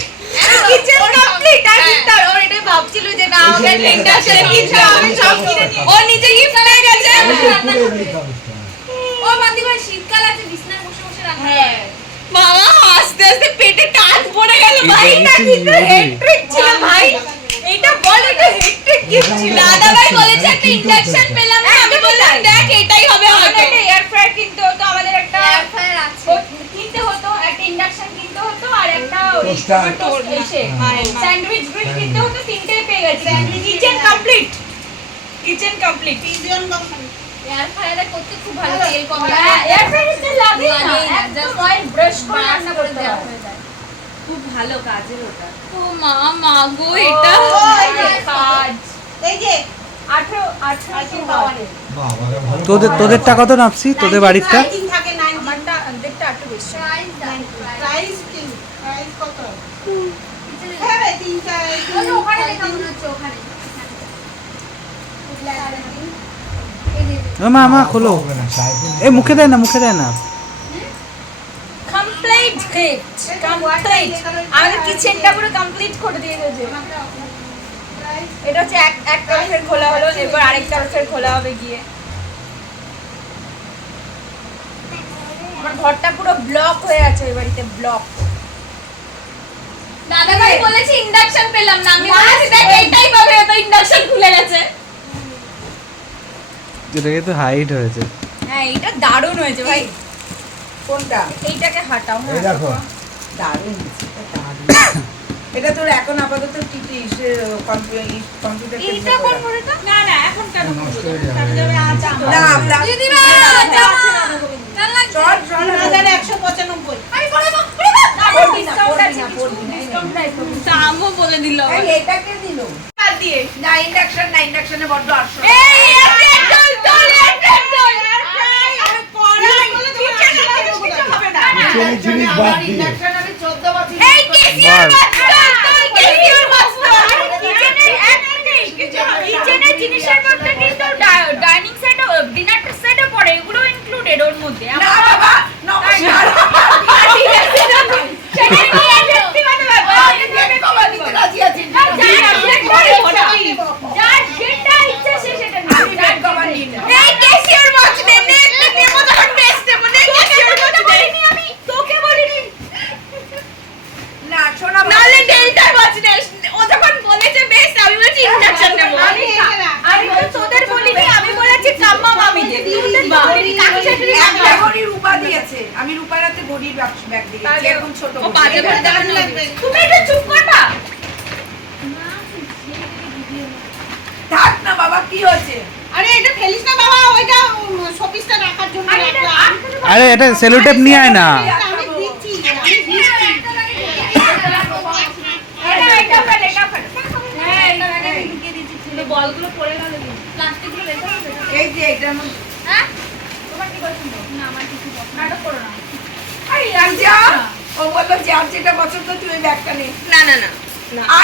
কিচেন কমপ্লিট। আর তার ওর এটা ভাবছিল যে না ওকে ইন্ডাকশন কিনতে হবে, সব কিনে নিয়ে ও নিজে গিফট পেয়ে গেছে। ও বাদি ভাই শীতকাল আছে, বিছনায় বসে বসে রান্না হ্যাঁ। করে। বাবা আস্তে আস্তে পেটে টান পড়ে গেল ভাই। এটা কিন্তু হেডট্রিক ছিল ভাই, এটা বল এটা হেডট্রিক গিফট ছিল। দাদা ভাই বলেছে একটা ইন্ডাকশন পেলাম না, আমি বললাম দেখ এটাই হবে আমাদের হয়তো। একটা এয়ার ফ্রায়ার কিনতে হতো, আমাদের একটা এয়ার ফ্রায়ার আছে। কিনতে হতো, একটা ইন্ডাকশন কিনতে হতো আর একটা Toaster. স্যান্ডউইচ গ্রিল কিনতে হতো, তিনটেই পেয়ে গেছি। Kitchen complete, kitchen complete. Pigeon company. Air ফ্রায়ারে করতে খুব ভালো তেল কম হ্যাঁ, এয়ার ফ্রায়ার তেল লাগে না, লাগেই না, একদম just অয়েল ব্রাশ করে ব্রাশ রান্না করে করতে দেওয়া হয়। হয়ে যায়। খুব ভালো কাজের ওটা। ও মা গো এটা এই যে কাজ এই যে 18 পাওয়ারে। বাবা রে ভালো তোদেরটা কত নাপছি? তোদের বাড়িরটা? 19 থাকে, 19 আমারটা অর্ধেকটা একটু বেশি। প্রাইস কি? প্রাইস কত? হবে তিনটা, ওখানে দেখা মনে হচ্ছে ওখানে। ও মা খোলো। হবে না সাইকেল এ মুখে দেয় না। Complete gift, complete. আমাদের কিচেনটা পুরো কমপ্লিট করে দিয়ে গেছে। এটা হচ্ছে এক তরফের খোলা হলো, এরপর আরেক তরফের খোলা হবে গিয়ে। আমার ঘরটা পুরো ব্লক হয়ে আছে ওই বাড়িতে, ব্লক। দাদা ভাই বলেছে ইন্ডাকশন পেলাম না, আমি বলেছি দেখ এটাই পাবে হয়তো, ইন্ডাকশন খুলে গেছে। এটা তো হাইট হয়েছে। হ্যাঁ এটা দারুণ হয়েছে ভাই। কোনটা? এইটাকে হাঁটাও। এই দেখো দারুণ। এটা তোর এখন আপাতত টিটি কম্পিউটার এইটা কোন পরেটা? না না এখন কেন নষ্ট করবো? হয়ে যাবে। তাহলে যাবে আচ্ছা না দিদিরা জামা লাগছে। চল চল 3195 আমি পরে পরে পড়বি না পড়বি না দামও বলে দিল এই এটা কে দিল দিয়ে না ইন্ডাকশনে বড্ড আসো এই একটা চল চল একটা চল কিচেনের জিনিস বাদ দিয়ে ইন্ডাকশন আমি 14 বছর এই কেসিয়ার মাছ চল চল কেসিয়ার মাছ কিচেনের জিনিসের মধ্যে কিন্তু ডাইনিং সেট ডিনার সেটও পড়ে এগুলো ইনক্লুডেড ওর মধ্যে না বাবা নমস্কার সেটা নিয়ে ব্যক্তিগত ব্যাপার দিতে রাজি আছি যার যেটা ইচ্ছা সে সেটা নিয়ে ব্যাগ কভার নিয়ে নাও। এই কেসিয়ার মাছ নে নেবো যখন বেচতে মনে কেসিয়ার মাছ বলিনি আমি তোকে বলিনি না শোনা নালে ডেল্টা মাছ নে ও যখন বলেছে বেস্ট আমি বলেছি ইন্ডাকশন নেব আমি তো তোদের বলিনি আমি বলেছি কাম্মা মামিদের তোদের বলিনি কাকি শাশুড়ি একটা ঘড়ি রূপা দিয়েছে আমি রূপার হাতে ঘড়ির ব্যাগ দিয়েছি এখন ছোট ও বাজে বাজে দেখানো লাগবে তুমি একটু চুপ করবা থাক না বাবা কি হয়েছে আরে এটা ফেলিস না বাবা ওইটা শোপিসটা রাখার জন্য রাখলাম আরে এটা সেলোটেপ নিয়ে আয় না আমি দিচ্ছি আমি দিচ্ছি এটা ফেলে হ্যাঁ এটা ব্যাগে ঢুকিয়ে দিয়েছি বলগুলো পড়ে গেল প্লাস্টিকগুলো রেখে হবে এই যে এটার মধ্যে হ্যাঁ তোমার কি পছন্দ না আমার কিছু পছন্দ নাটক করো না আরে আর যা ও বললো যে আর যেটা পছন্দ তুই ওই ব্যাগটা নে না না না আর